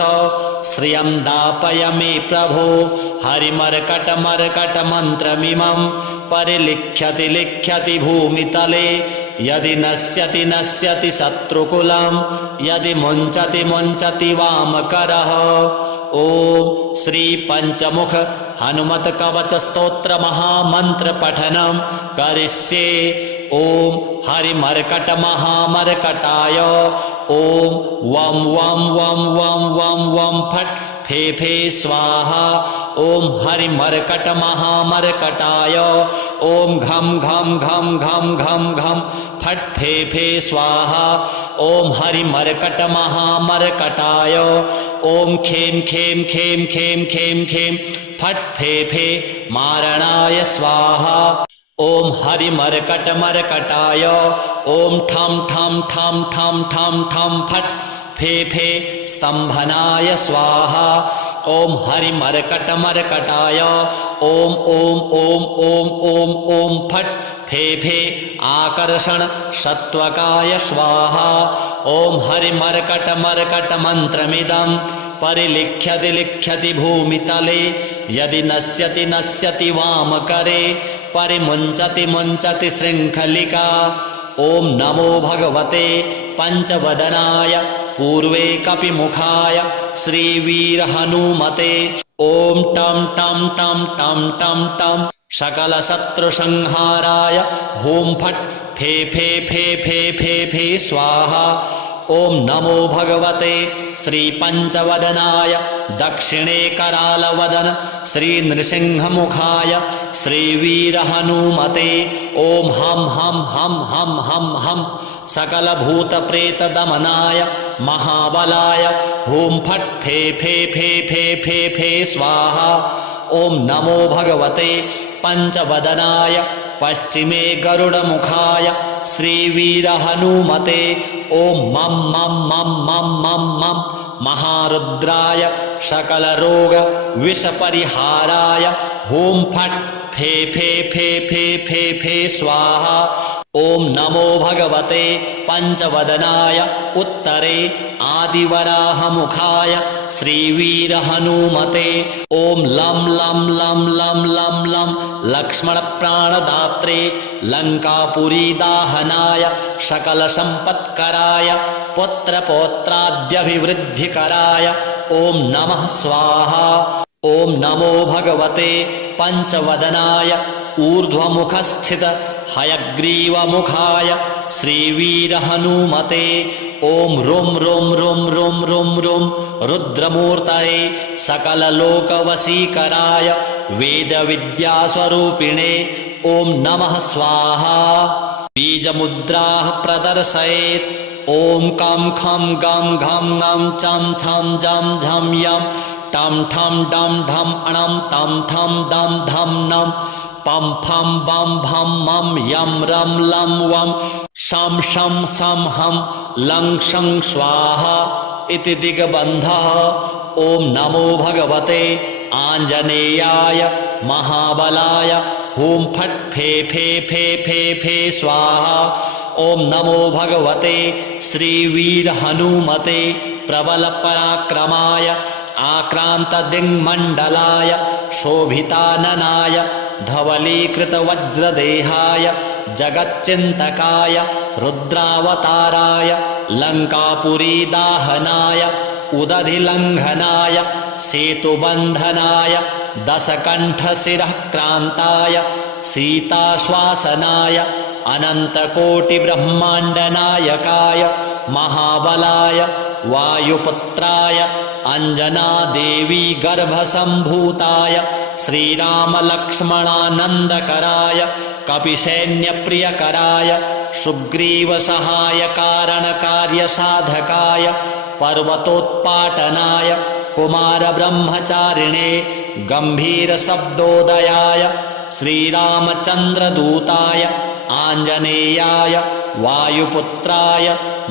श्रियं दापय मे प्रभो हरिमर्कटमर्कटमन्त्रमिमं परिलिख्यति लिख्यति भूमितले यदि नश्यति नश्यति शत्रुकुलं यदि मुञ्चति मुञ्चति वामकरः। ओम श्री पंचमुख हनुमत कवच स्तोत्र महामंत्र पठनम करिष्ये। ओम हरिमर्कट महामर्कटाय ओम वम वम वम वम वम वम फट फे फे स्वाहा। ओम हरिमर्कट महामर्कटाय ओम घम घम घम घम घम घम फट फे फे स्वाहा। ओम हरिमर्कट महामर्कटाय ओम खेम खेम खेम खेम खेम खेम फट फे फे मारणाय स्वाहा। ओम हरिमर्कट मर्कटाय ओम ठम ठम ठम ठम ठम ठम फट फे फे स्तंभनाय स्वाहा। ओम हरिमर्कट मर्कटाय ओम ओम ओम ओम ओम ओम फट फे फे आकर्षण सत्वकाय स्वाहा। ओम हरिमर्कट मर्कट मंत्रमिदं परिलिख्यति लिख्यति भूमितले यदि नश्यति नश्यति वामकरे परिमुञ्चति मुञ्चति शृङ्खलिका। ओम नमो भगवते पंचवदनाय पूर्वे कपिमुखाय श्रीवीरहनुमते। ओम टम टम टम टम टम टम सकलशत्रुसंहाराय होम फट फे फे फे फे फे फे स्वाहा। ओम नमो भगवते श्री पंचवदनाय दक्षिणे करालवदन श्री नृसिंहमुखाय श्रीवीरहनुमते। ओम हम हम हम हम हम हम सकलभूतप्रेतदमनाय महाबलाय होम फट फे फे फे फे फे फे स्वाहा। ओम नमो भगवते पंचवदनाय पश्चिमे गरुडमुखाय श्रीवीरहनुमते। ओम मम मम मम मम मम मम महारुद्राय सकलरोग विषपरिहाराय होम फट फे फे फे फे फे फे स्वाहा। ओम नमो भगवते पंचवदनाय उत्तरे आदिवराहमुखाय श्रीवीरहनुमते ॐ लं लं लं लं लं लं लक्ष्मणप्राणदात्रे लङ्कापुरीदाहनाय सकलसम्पत्कराय पुत्रपौत्राद्यभिवृद्धिकराय ॐ नमः स्वाहा। ॐ नमो भगवते पञ्चवदनाय ऊर्ध्वमुखस्थित हयग्रीवमुखाय श्रीवीरहनुमते ॐ रुं रुं रुं रुं रुं रुं रुद्रमूर्तये सकललोकवशीकराय वेदविद्यास्वरूपिणे ॐ नमः स्वाहा। बीजमुद्राः प्रदर्शयेत् ॐ कं खं गं घं ङं चं छं जं झं यं टं ठं डं ढं णं तं थं दं धं नं पं फं बं भं मं यं रं लं वं शं शं सं हं लं शं स्वाहा इति दिग्बन्धः। ॐ नमो भगवते आञ्जनेयाय महाबलाय हुं फट् फे फे फे फे फे स्वाहा। ॐ नमो भगवते श्रीवीरहनुमते प्रबलपराक्रमाय आक्रान्तदिङ्मण्डलाय शोभिताननाय धवलीकृतवज्रदेहाय जगच्चिन्तकाय रुद्रावताराय लङ्कापुरीदाहनाय उदधिलङ्घनाय सेतुबन्धनाय दशकण्ठशिरः क्रान्ताय सीताश्वासनाय अनन्तकोटिब्रह्माण्डनायकाय महाबलाय वायुपुत्राय अञ्जनादेवी गर्भसम्भूताय श्रीरामलक्ष्मणानन्दकराय कपिसैन्यप्रियकराय सुग्रीवसहायकारणकार्यसाधकाय पर्वतोत्पाटनाय कुमारब्रह्मचारिणे गम्भीरशब्दोदयाय श्रीरामचन्द्रदूताय आञ्जनेयाय वायुपुत्राय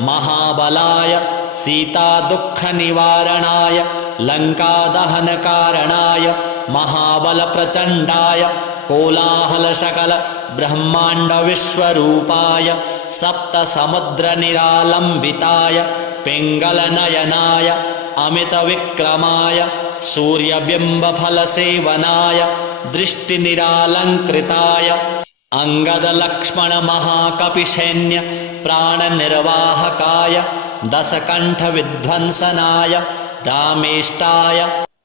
महाबलाय सीतादुःखनिवारणाय लङ्कादहनकारणाय महाबलप्रचण्डाय कोलाहलसकल ब्रह्माण्डविश्वरूपाय सप्तसमुद्रनिरालम्बिताय पिङ्गलनयनाय अमितविक्रमाय सूर्यबिम्बफलसेवनाय दृष्टिनिरालङ्कृताय अङ्गदलक्ष्मणमहाकपिसैन्य प्राणनिर्वाहकाय दशकण्ठविध्वंसनाय रामेष्टाय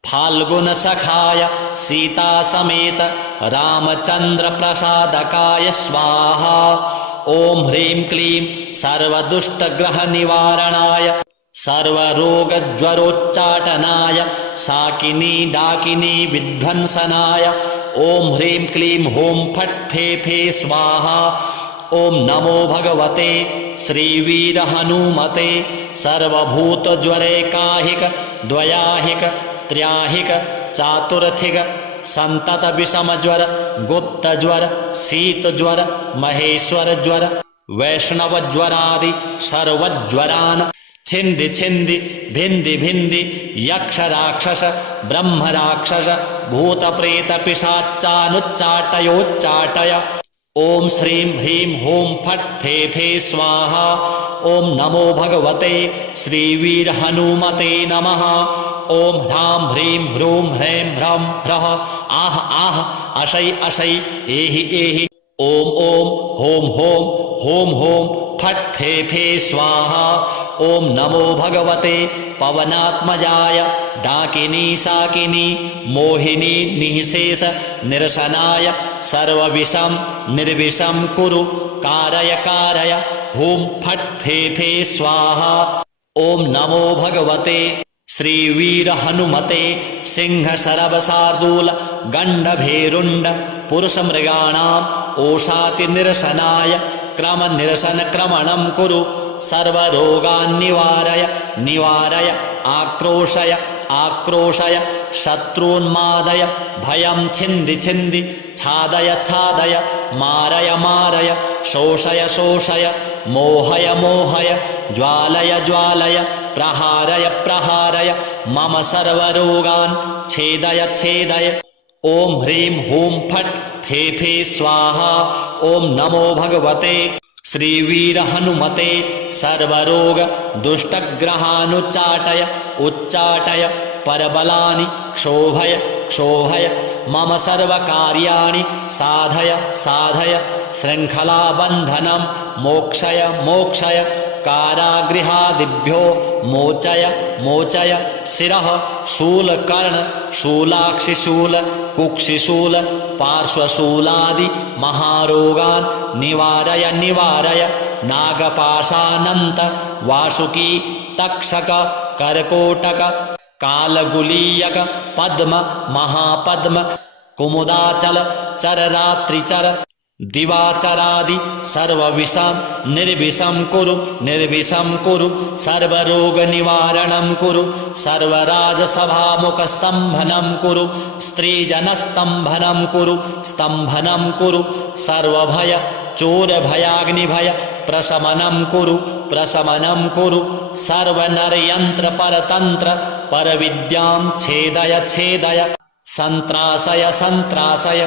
फाल्गुनसखाय सीतासमेत रामचन्द्रप्रसादकाय स्वाहा। ॐ ह्रीं क्लीं सर्वदुष्टग्रहनिवारणाय सर्वरोगज्वरोच्चाटनाय साकिनी डाकिनी विध्वंसनाय ॐ ह्रीं क्लीं हूं फट् फे फे स्वाहा। ॐ नमो भगवते श्रीवीरहनुमते सर्वभूतज्वरैकाहिक द्वयाहिक त्र्याहिक चातुर्थिक सन्ततविषमज्वर गुप्तज्वर शीतज्वर महेश्वरज्वर वैष्णवज्वरादि सर्वज्वरान् छिन्दि छिन्दि भिन्दि भिन्दि यक्षराक्षस ब्रह्मराक्षस भूतप्रेतपिशाचानुच्चाटयोच्चाटय। ॐ श्रीं ह्रीं हूं फट् फे फे स्वाहा। ॐ नमो भगवते श्रीवीरहनुमते नमः। ॐ ह्रां ह्रीं ह्रूं ह्रैं ह्रं ह्रः आह आह अशै अशै एहि एहि ॐ ॐ हों हों हों हों फट् फे फे स्वाहा। ॐ नमो भगवते पवनात्मजाय डाकिनी साकिनी मोहिनी निःशेष निरसनाय सर्वविषं निर्विषं कुरु कारय कारय हुं फट् फे फे स्वाहा। ॐ नमो भगवते श्रीवीरहनुमते सिंहशरवशार्दूल गण्डभेरुण्ड पुरुषमृगाणाम् ओषातिनिरसनाय क्रमनिरसनक्रमणं कुरु सर्वरोगान् निवारय निवारय आक्रोशय आक्रोशय शत्रून्मादय भयं छिन्दि छिन्दि छादय छादय मारय मारय शोषय शोषय मोहय मोहय ज्वालय ज्वालय प्रहारय प्रहारय मम सर्वरोगान् छेदय छेदय। ॐ ह्रीं हूं फट् फे फे स्वाहा। ॐ नमो भगवते श्रीवीर हनुमते सर्वरोग दुष्टग्रहानुच्चाटय उच्चाटय परबलानि क्षोभय क्षोभय मम सर्वकार्याणि साधय साधय शृङ्खलाबन्धनं मोक्षय मोक्षय कारागृहादिभ्यो मोचय मोचय शिरः शूलकर्ण शूलाक्षिशूल कुक्षिशूल पार्श्वशूलादि महारोगान् निवारय निवारय नागपाशानन्त वासुकी तक्षक कर्कोटक कालगुलीयक पद्म महापद्म कुमुदाचल चररात्रिचर दिवाचरादि सर्वविषं निर्विषं कुरु निर्विषं कुरु सर्वरोगनिवारणं कुरु सर्वराजसभामुखस्तम्भनं कुरु स्त्रीजनस्तम्भनं कुरु स्तम्भनं कुरु सर्वभय चोरभयाग्निभय प्रशमनं कुरु प्रशमनं कुरु सर्वनरयन्त्रपरतन्त्र परविद्यां छेदय छेदय सन्त्रासय सन्त्रासय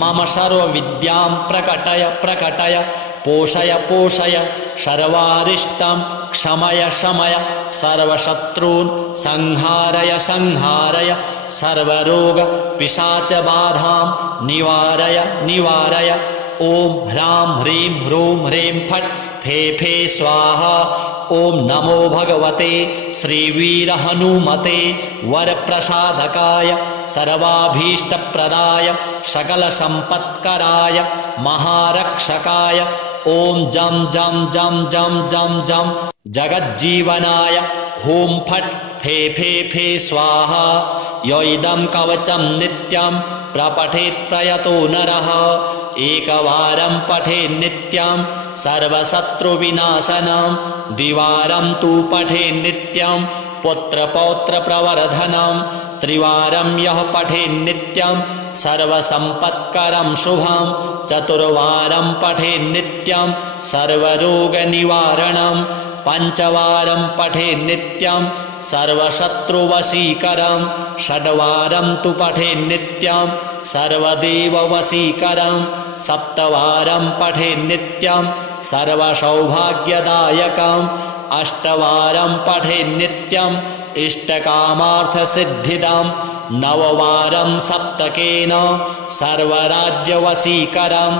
मम सर्वविद्यां प्रकटय प्रकटय पोषय पोषय सर्वारिष्टं क्षमय शमय सर्वशत्रून् संहारय संहारय सर्वरोग पिशाचबाधां निवारय निवारय ओम ह्रां ह्रीं ह्रूं ह्रीं फट् फे फे स्वाहा। ओम नमो भगवते श्रीवीरहनुमते वरप्रसादकाय सर्वाभीष्टप्रदाय सकलसम्पत्कराय महारक्षकाय ओम जं जं जं जं जं जं जगज्जीवनाय हुं फट् फे फे फे स्वाहा। य इदं कवचं नित्यं प्रपठेत् प्रयतो नरः एकवारं पठेत् नित्यं सर्वशत्रुविनाशनं द्विवारं तु पठेत् नित्यं पुत्रपौत्रप्रवर्धनं त्रिवारं यः पठेत् नित्यं सर्वसम्पत्करं शुभं चतुर्वारं पठेत् नित्यं सर्वरोगनिवारणं पंचवारं पठेत् नित्यं सर्वशत्रुवशीकरं षड्वारं तु पठेत् नित्यं सर्वदेववशीकरं सप्तवारं पठेत् नित्यं सर्वसौभाग्यदायकं अष्टवारं पठेत् नित्यं इष्टकामार्थसिद्धिदं नववारं सप्तकेन सर्वराज्यवशीकरं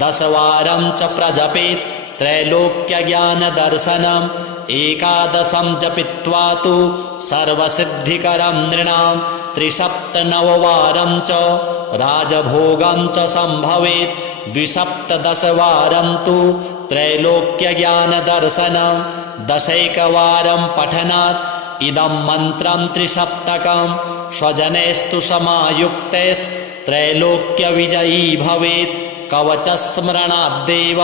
दशवारं च प्रजपेत् त्रैलोक्यज्ञानदर्शनम् एकादशं जपित्वा तु सर्वसिद्धिकरं नृणां त्रिसप्तनववारं च राजभोगं च सम्भवेत् द्विसप्तदशवारं तु त्रैलोक्यज्ञानदर्शनं दशैकवारं पठनात् इदं मन्त्रं त्रिसप्तकं स्वजनैस्तु समायुक्तैस्त्रैलोक्यविजयी भवेत् कवचस्मरणाद्देव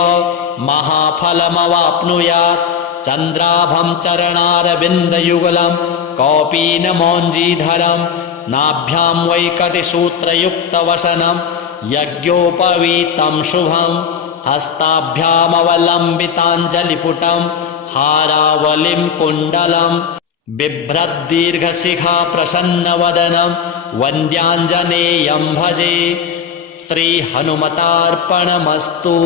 महाफलमवाप्नुयात् चन्द्राभं चरणारविन्दयुगलं कौपीनमौञ्जीधरं नाभ्यां वैकटिसूत्रयुक्तवसनं यज्ञोपवीतं शुभं हस्ताभ्यामवलम्बिताञ्जलिपुटं हारावलिं कुण्डलं बिभ्रद्दीर्घशिखा प्रसन्नवदनं वन्द्याञ्जनेयं भजे। श्री हनुमतार्पणमस्तु।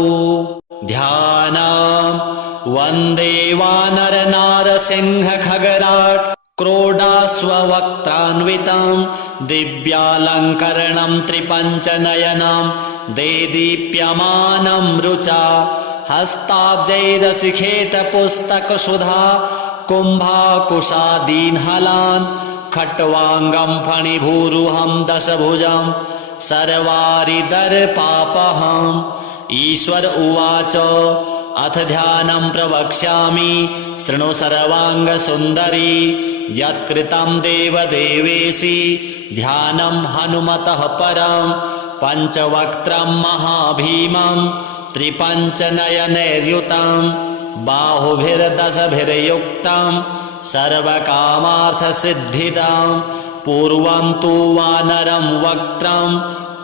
ध्यानम् वन्दे वानरनारसिंह खगराट् क्रोडास्ववक्त्रान्वितं दिव्यालङ्करणं त्रिपञ्चनयनं देदीप्यमानं रुचा हस्ताब्जैरशिखेतपुस्तकसुधा कुम्भाकुशादीन्हलान् खट्वाङ्गं फणिभूरुहं दशभुजं सर्वारिदर्पापहम्। ईश्वर उवाच अथ ध्यानं प्रवक्ष्यामि शृणु सर्वाङ्गसुन्दरी यत्कृतं देवदेवेशि ध्यानं हनुमतः परं पञ्चवक्त्रं महाभीमं त्रिपञ्चनयनैर्युतं बाहुभिर्दशभिर्युक्तं सर्वकामार्थसिद्धिदं पूर्वं तु वानरं वक्त्रं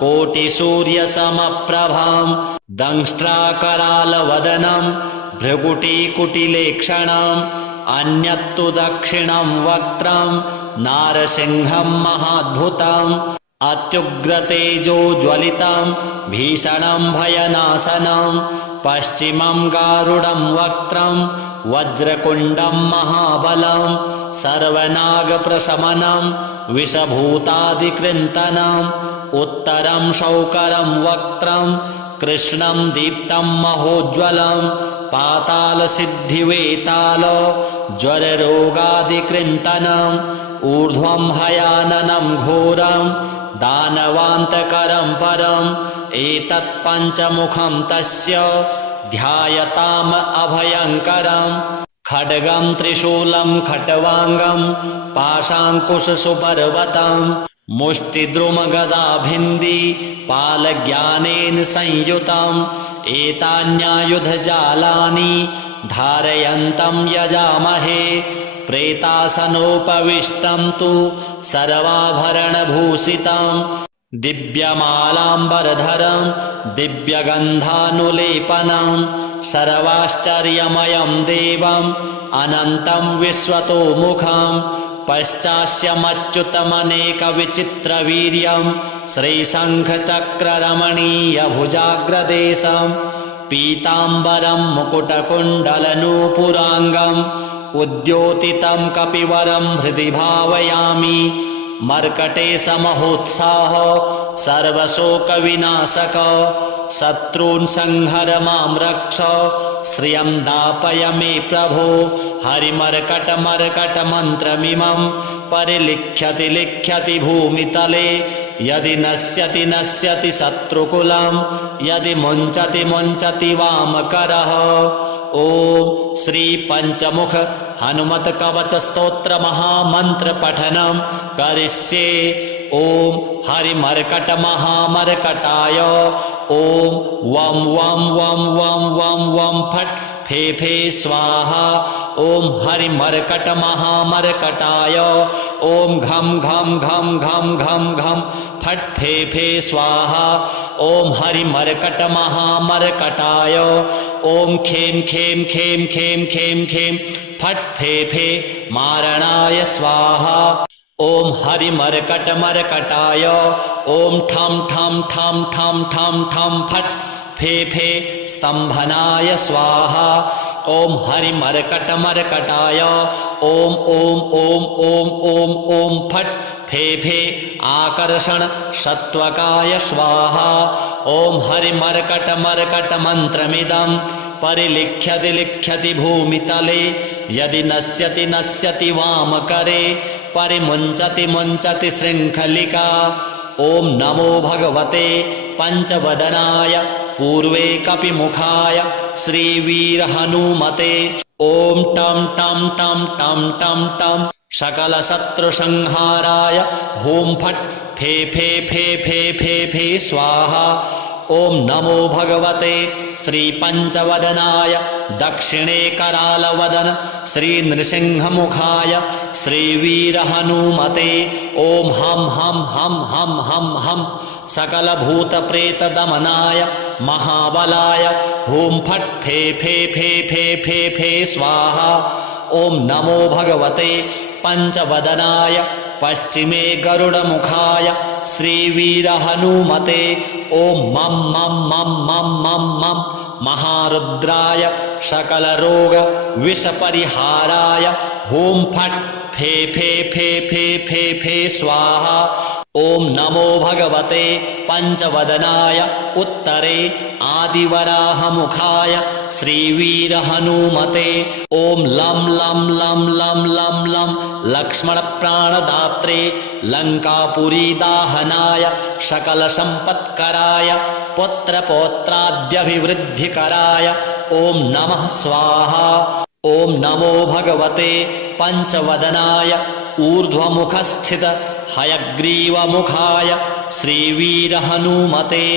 कोटिसूर्यसमप्रभं दंष्ट्राकरालवदनं भ्रुकुटीकुटिलेक्षणम् अन्यत्तु दक्षिणं वक्त्रं नारसिंहं महाद्भुतम् अत्युग्रतेजोज्वलितं भीषणं भयनाशनं पश्चिमं गारुडं वक्त्रं वज्रकुण्डं महाबलं सर्वनागप्रशमनं विषभूतादिकृन्तनम् उत्तरं शौकरं वक्त्रं कृष्णं दीप्तं महोज्ज्वलं पातालसिद्धिवेताल ज्वररोगादिकृन्तनम् ऊर्ध्वं हयाननं घोरं दानवान्तकरं परम् एतत् पञ्चमुखं तस्य ध्यायताम् अभयङ्करम् खड्गं त्रिशूलं खट्वाङ्गं पाशाङ्कुशसुपर्वतं मुष्टिद्रुमगदाभिन्दी पालज्ञानेन संयुतम् एतान्यायुधजालानि धारयन्तं यजामहे प्रेतासनोपविष्टं तु सर्वाभरणभूषितं दिव्यमालाम्बरधरं दिव्यगन्धानुलेपनं सर्वाश्चर्यमयं देवम् अनन्तं विश्वतोमुखं पश्चास्यमच्युतमनेकविचित्रवीर्यं श्रीशङ्खचक्ररमणीयभुजाग्रदेशं पीताम्बरं मुकुटकुण्डलनूपुराङ्गम् उद्योतितं कपिवरं हृदि भावयामि मर्कटे समहोत्साह सर्वशोकविनाशक शत्रून् संहर मां रक्ष श्रियं दापय मे प्रभो हरिमर्कटमर्कटमन्त्रमिमं परिलिख्यति लिख्यति भूमितले यदि नश्यति नश्यति शत्रुकुलं यदि मुञ्चति मुञ्चति वामकरः ओम श्री पंचमुख हनुमत कवच स्तोत्र महामंत्र पठनम करिष्ये। ओम हरिमर्कट महामर्कटाय ओम वम वम वम वम वम वम फट फे फे स्वाहा। ओम हरिमर्कट महामर्कटाय ओम घम घम घम घम घम घम फट फे फे स्वाहा। ओम हरिमर्कट महामर्कटाय ओम खेम खेम खेम खेम खेम खेम फट फे फे मारणाय स्वाहा। ओम हरिमर्कट मर्कटाय ओम ठम ठम ठम ठम ठम ठम फट फे फे स्तंभनाय स्वाहा। ओम हरिमर्कट मर्कटाय ओम ओम ओम ओम ओम ओम फट फे फे आकर्षण सत्वकाय स्वाहा। ओम हरिमर्कट मर्कट मंत्रमिदं परिलिख्यति लिख्यति भूमितले यदि नश्यति नश्यति वामकरे परिमुञ्चति मुञ्चति शृङ्खलिका। ओम नमो भगवते पंचवदनाय पूर्वे कपिमुखाय श्रीवीरहनुमते। ओम टम टम टम टम टम टम सकलशत्रुसंहाराय होम फट फे फे फे फे फे फे स्वाहा। ओम नमो भगवते श्री पंचवदनाय दक्षिणे करालवदन श्री नृसिंहमुखाय श्रीवीरहनुमते। ओम हम हम हम हम हम हम सकलभूतप्रेतदमनाय महाबलाय होम फट फे फे फे फे फे फे स्वाहा। ओम नमो भगवते पंचवदनाय पश्चिमे गरुडमुखाय श्रीवीरहनुमते। ओम मम मम मम मम मम मम महारुद्राय सकलरोग विषपरिहाराय होम फट फे फे फे फे फे फे स्वाहा। ओम नमो भगवते पंचवदनाय उत्तरे आदिवराहमुखाय श्रीवीरहनुमते। ओम लं लं लं लं लं लं लक्ष्मणप्राणदात्रे लङ्कापुरीदाहनाय सकलसम्पत्कराय पुत्रपौत्राद्यभिवृद्धिकराय ओम नमः स्वाहा। ओम नमो भगवते पंचवदनाय ऊर्ध्वमुखस्थित हयग्रीवमुखाय श्रीवीरहनुमते।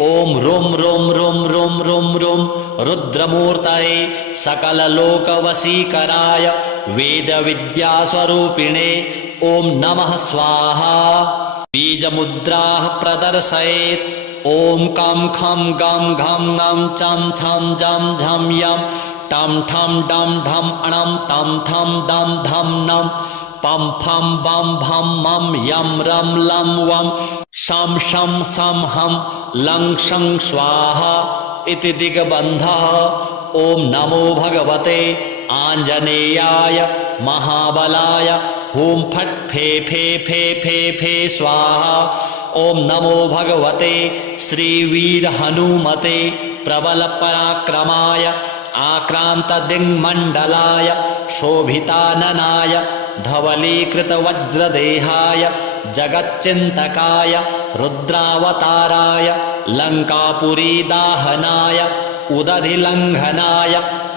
ओम रुम रुम रुम रुम रुम रुम रुद्रमूर्तये सकललोकवशीकराय वेदविद्यास्वरूपिणे ओम नमः स्वाहा। बीजमुद्राः प्रदर्शयेत्। ओम कं खं गं घं ङं चं छं जं झं यं टं ठं डं ढं णं तं थं दं धं नं पं फं बं भं मं यं रं लं वं शं शं सं हं लं शं स्वाहा। इति दिग्बन्धः। ॐ नमो भगवते आञ्जनेयाय महाबलाय हुं फट् फे फे फे फे फे स्वाहा। ॐ नमो भगवते श्रीवीरहनुमते प्रबलपराक्रमाय आक्रान्तदिङ्मण्डलाय शोभिताननाय धवलीकृतवज्रदेहाय जगच्चिन्तकाय रुद्रावताराय लङ्कापुरीदाहनाय उदधिलङ्घनाय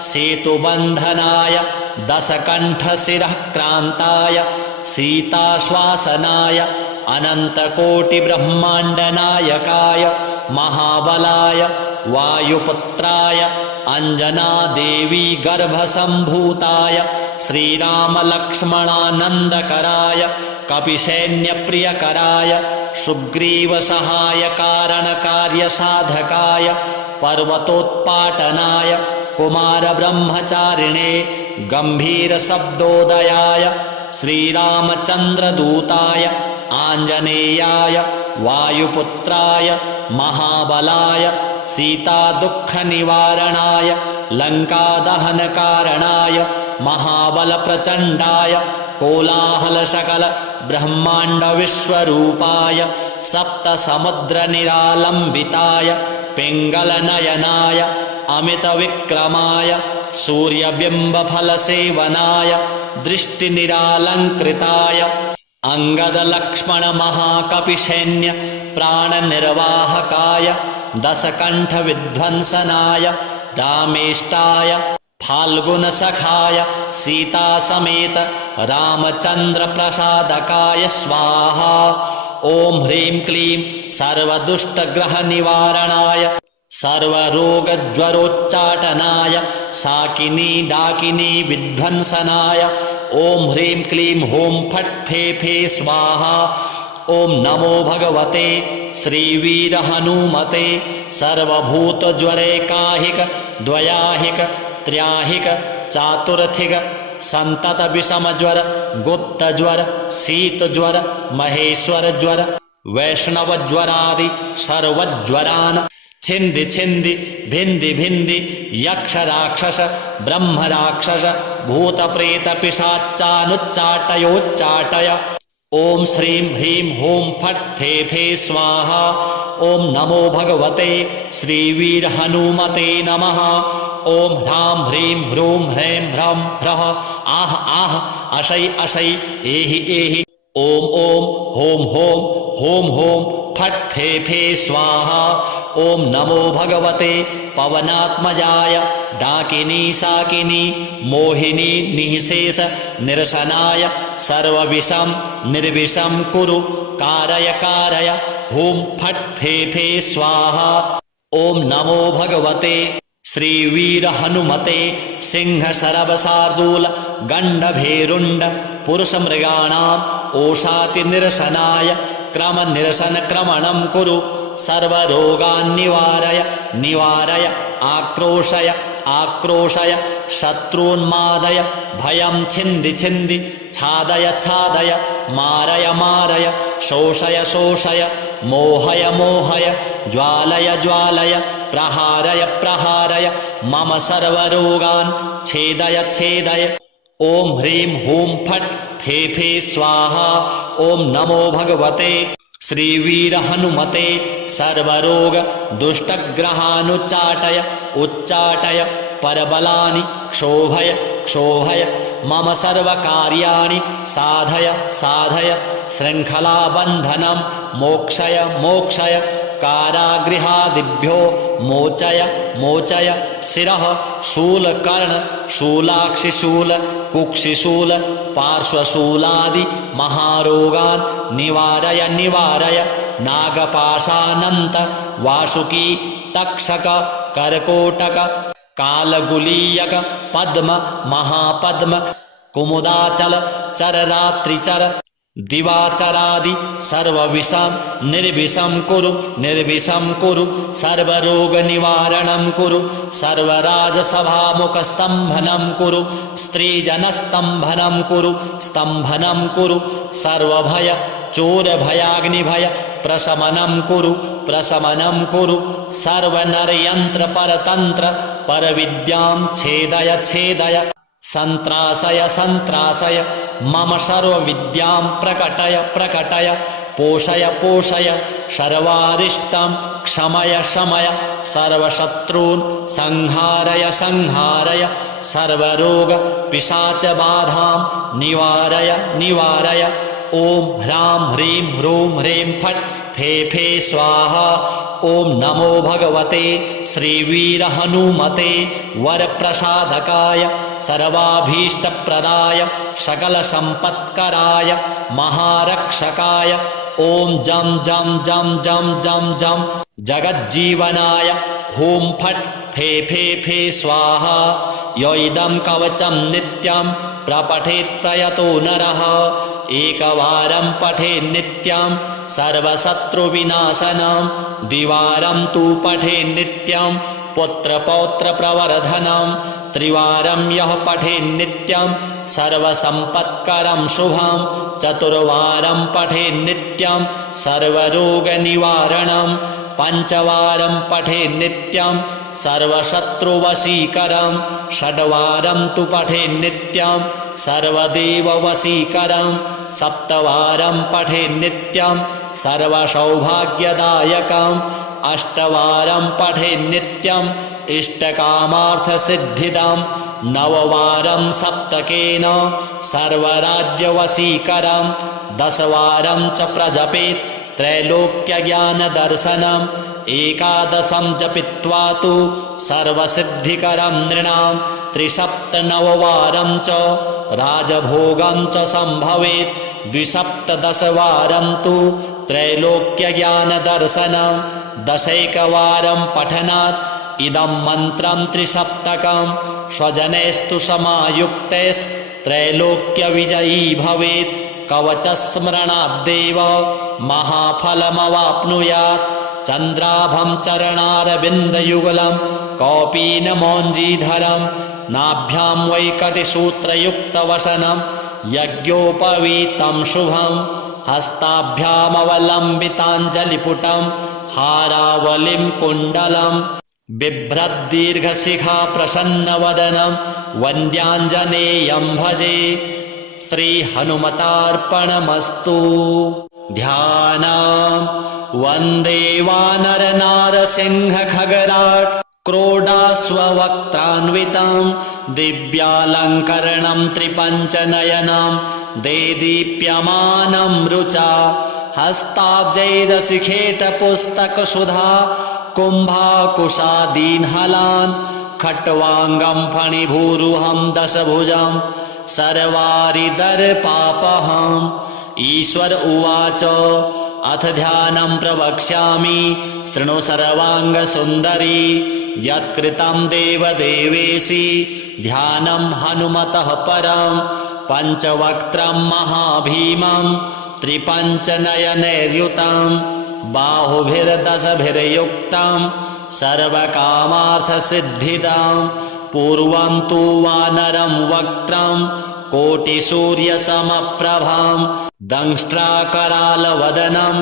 सेतुबन्धनाय दशकण्ठशिरः क्रान्ताय सीताश्वासनाय अनन्तकोटिब्रह्माण्डनायकाय महाबलाय वायुपुत्राय अञ्जनादेवी गर्भसम्भूताय श्रीरामलक्ष्मणानन्दकराय कपिसैन्यप्रियकराय सुग्रीवसहायकारणकार्यसाधकाय पर्वतोत्पाटनाय कुमारब्रह्मचारिणे गम्भीरशब्दोदयाय श्रीरामचन्द्रदूताय आञ्जनेयाय वायुपुत्राय महाबलाय सीतादुःखनिवारणाय लङ्कादहनकारणाय महाबलप्रचण्डाय कोलाहलसकल ब्रह्माण्डविश्वरूपाय सप्तसमुद्रनिरालम्बिताय पिङ्गलनयनाय अमितविक्रमाय सूर्यबिम्बफलसेवनाय दृष्टिनिरालङ्कृताय अङ्गदलक्ष्मणमहाकपिसैन्य प्राणनिर्वाहकाय दशकण्ठविध्वंसनाय रामेष्टाय फाल्गुनसखाय सीतासमेत रामचन्द्रप्रसादकाय स्वाहा। ॐ ह्रीं क्लीं सर्वदुष्टग्रहनिवारणाय सर्वरोगज्वरोच्चाटनाय साकिनी डाकिनी विध्वंसनाय ॐ ह्रीं क्लीं हूं फट् फे फे स्वाहा। ॐ नमो भगवते श्रीवीरहनुमते सर्वभूतज्वरैकाहिक द्वयाहिक त्र्याहिक चातुर्थिक सन्ततविषमज्वर गुप्तज्वर शीतज्वर महेश्वरज्वर वैष्णवज्वरादि सर्वज्वरान् छिन्दि छिन्दि भिन्दि भिन्दि यक्षराक्षस ब्रह्मराक्षस भूतप्रेतपिशाचानुच्चाटयोच्चाटय। ॐ श्रीं ह्रीं हूं फट् फे फे स्वाहा। ॐ नमो भगवते श्रीवीरहनुमते नमः। ॐ ह्रां ह्रीं ह्रूं ह्रैं ह्रं ह्रः आह आह अशै अशै एहि एहि। ॐ ॐ हों हों हों हों फट् फे फे स्वाहा। ॐ नमो भगवते पवनात्मजाय डाकिनी साकिनी मोहिनी निःशेष निरसनाय सर्वविषं निर्विषं कुरु कारय कारय हुं फट् फे फे स्वाहा। ॐ नमो भगवते श्रीवीरहनुमते सिंहशरवशार्दूल गण्डभेरुण्ड पुरुषमृगाणाम् ओषातिनिरसनाय क्रमनिरसनक्रमणं कुरु सर्वरोगान् निवारय निवारय आक्रोशय आक्रोशय शत्रून्मादय भयं छिन्दि छिन्दि छादय छादय मारय मारय शोषय शोषय मोहय मोहय ज्वालय ज्वालय प्रहारय प्रहारय मम सर्वरोगान् छेदय छेदय। ॐ ह्रीं हूं फट् फे फे स्वाहा। ॐ नमो भगवते श्रीवीरहनुमते सर्वरोग दुष्टग्रहानुच्चाटय उच्चाटय परबलानि क्षोभय क्षोभय मम सर्वकार्याणि साधय साधय शृङ्खलाबन्धनं मोक्षय मोक्षय कारागृहादिभ्यो मोचय मोचय शिरः शूलकर्ण शूलाक्षिशूल कुक्षिशूल पार्श्वशूलादि महारोगान् निवारय निवारय नागपाशानन्त वासुकी तक्षक कर्कोटक कालगुलीयक पद्म महापद्म कुमुदाचल चररात्रिचर दिवाचरादि सर्वविषां निर्विषं कुरु सर्वरोगनिवारणं कुरु सर्वराजसभामुखस्तम्भनं कुरु स्त्रीजनस्तम्भनं कुरु सर्वभय चोरभयाग्निभय प्रशमनं कुरु सर्वनरयन्त्रपरतन्त्र परविद्यां छेदय सन्त्रासय मम सर्वविद्यां प्रकटय पोषय सर्वारिष्टां क्षमय सर्वशत्रून् संहारय सर्वरोग पिशाचबाधां निवारय ॐ ह्रां ह्रीं ह्रूं ह्रीं फट् फे फे स्वाहा। ॐ नमो भगवते श्रीवीरहनुमते वरप्रसादकाय सर्वाभीष्टप्रदाय सकलसम्पत्कराय महारक्षकाय ॐ जं जं जं जं जं जं जगज्जीवनाय हुं फट् फे फे फे स्वाहा। य इदं कवचं नित्यं प्रपठेत् प्रयतो नरः एकवारं पठेत् नित्यं सर्वशत्रुविनाशनं द्विवारं तु पठेत् नित्यं पुत्रपौत्रप्रवर्धनं त्रिवारं यः पठेत् नित्यं सर्वसम्पत्करं शुभं चतुर्वारं पठेत् नित्यं सर्वरोगनिवारणं पञ्चवारं पठेत् नित्यं सर्वशत्रुवशीकरं षड्वारं तु पठेत् नित्यं सर्वदेववशीकरं सप्तवारं पठेत् नित्यं सर्वसौभाग्यदायकम् अष्टवारं पठेत् नित्यं इष्टकामार्थसिद्धिदं नववारं सप्तकेन सर्वराज्यवशीकरं दशवारं च प्रजपेत् त्रैलोक्यज्ञानदर्शनम् एकादशं जपित्वा तु सर्वसिद्धिकरं नृणां त्रिसप्तनववारं च राजभोगं च सम्भवेत् द्विसप्तदशवारं तु त्रैलोक्यज्ञानदर्शनं दशैकवारं पठनात् इदं मन्त्रं त्रिसप्तकं स्वजनैस्तु समायुक्तैस्त्रैलोक्यविजयी भवेत् कवचस्मरणाद्देव महाफलमवाप्नुयात् चन्द्राभं चरणारविन्दयुगलं कौपीनमौञ्जीधरं नाभ्यां वैकटिसूत्रयुक्तवसनं यज्ञोपवीतं शुभं हस्ताभ्यामवलम्बिताञ्जलिपुटं हारावलिं कुण्डलं बिभ्रद्दीर्घशिखा प्रसन्नवदनं वन्द्याञ्जनेयं भजे। श्रीहनुमतार्पणमस्तु। ध्यानम् वन्दे वानरनारसिंहखगराट् क्रोडास्ववक्त्रान्वितं दिव्यालङ्करणं त्रिपञ्चनयनं देदीप्यमानं रुचा हस्ताब्जैरशिखेतपुस्तकसुधा कुम्भाकुशादीन्हलान् खट्वाङ्गं फणिभूरुहं दशभुजं सर्वारिदर्पापहम्। ईश्वर उवाच अथ ध्यानं प्रवक्ष्यामि शृणु सर्वाङ्गसुन्दरी यत्कृतं देवदेवेशि ध्यानं हनुमतः परं पञ्चवक्त्रं महाभीमं त्रिपञ्चनयनैर्युतं बाहुभिर्दशभिर्युक्तं सर्वकामार्थसिद्धिदं पूर्वं तु वानरं वक्त्रं कोटिसूर्यसमप्रभं दंष्ट्राकरालवदनं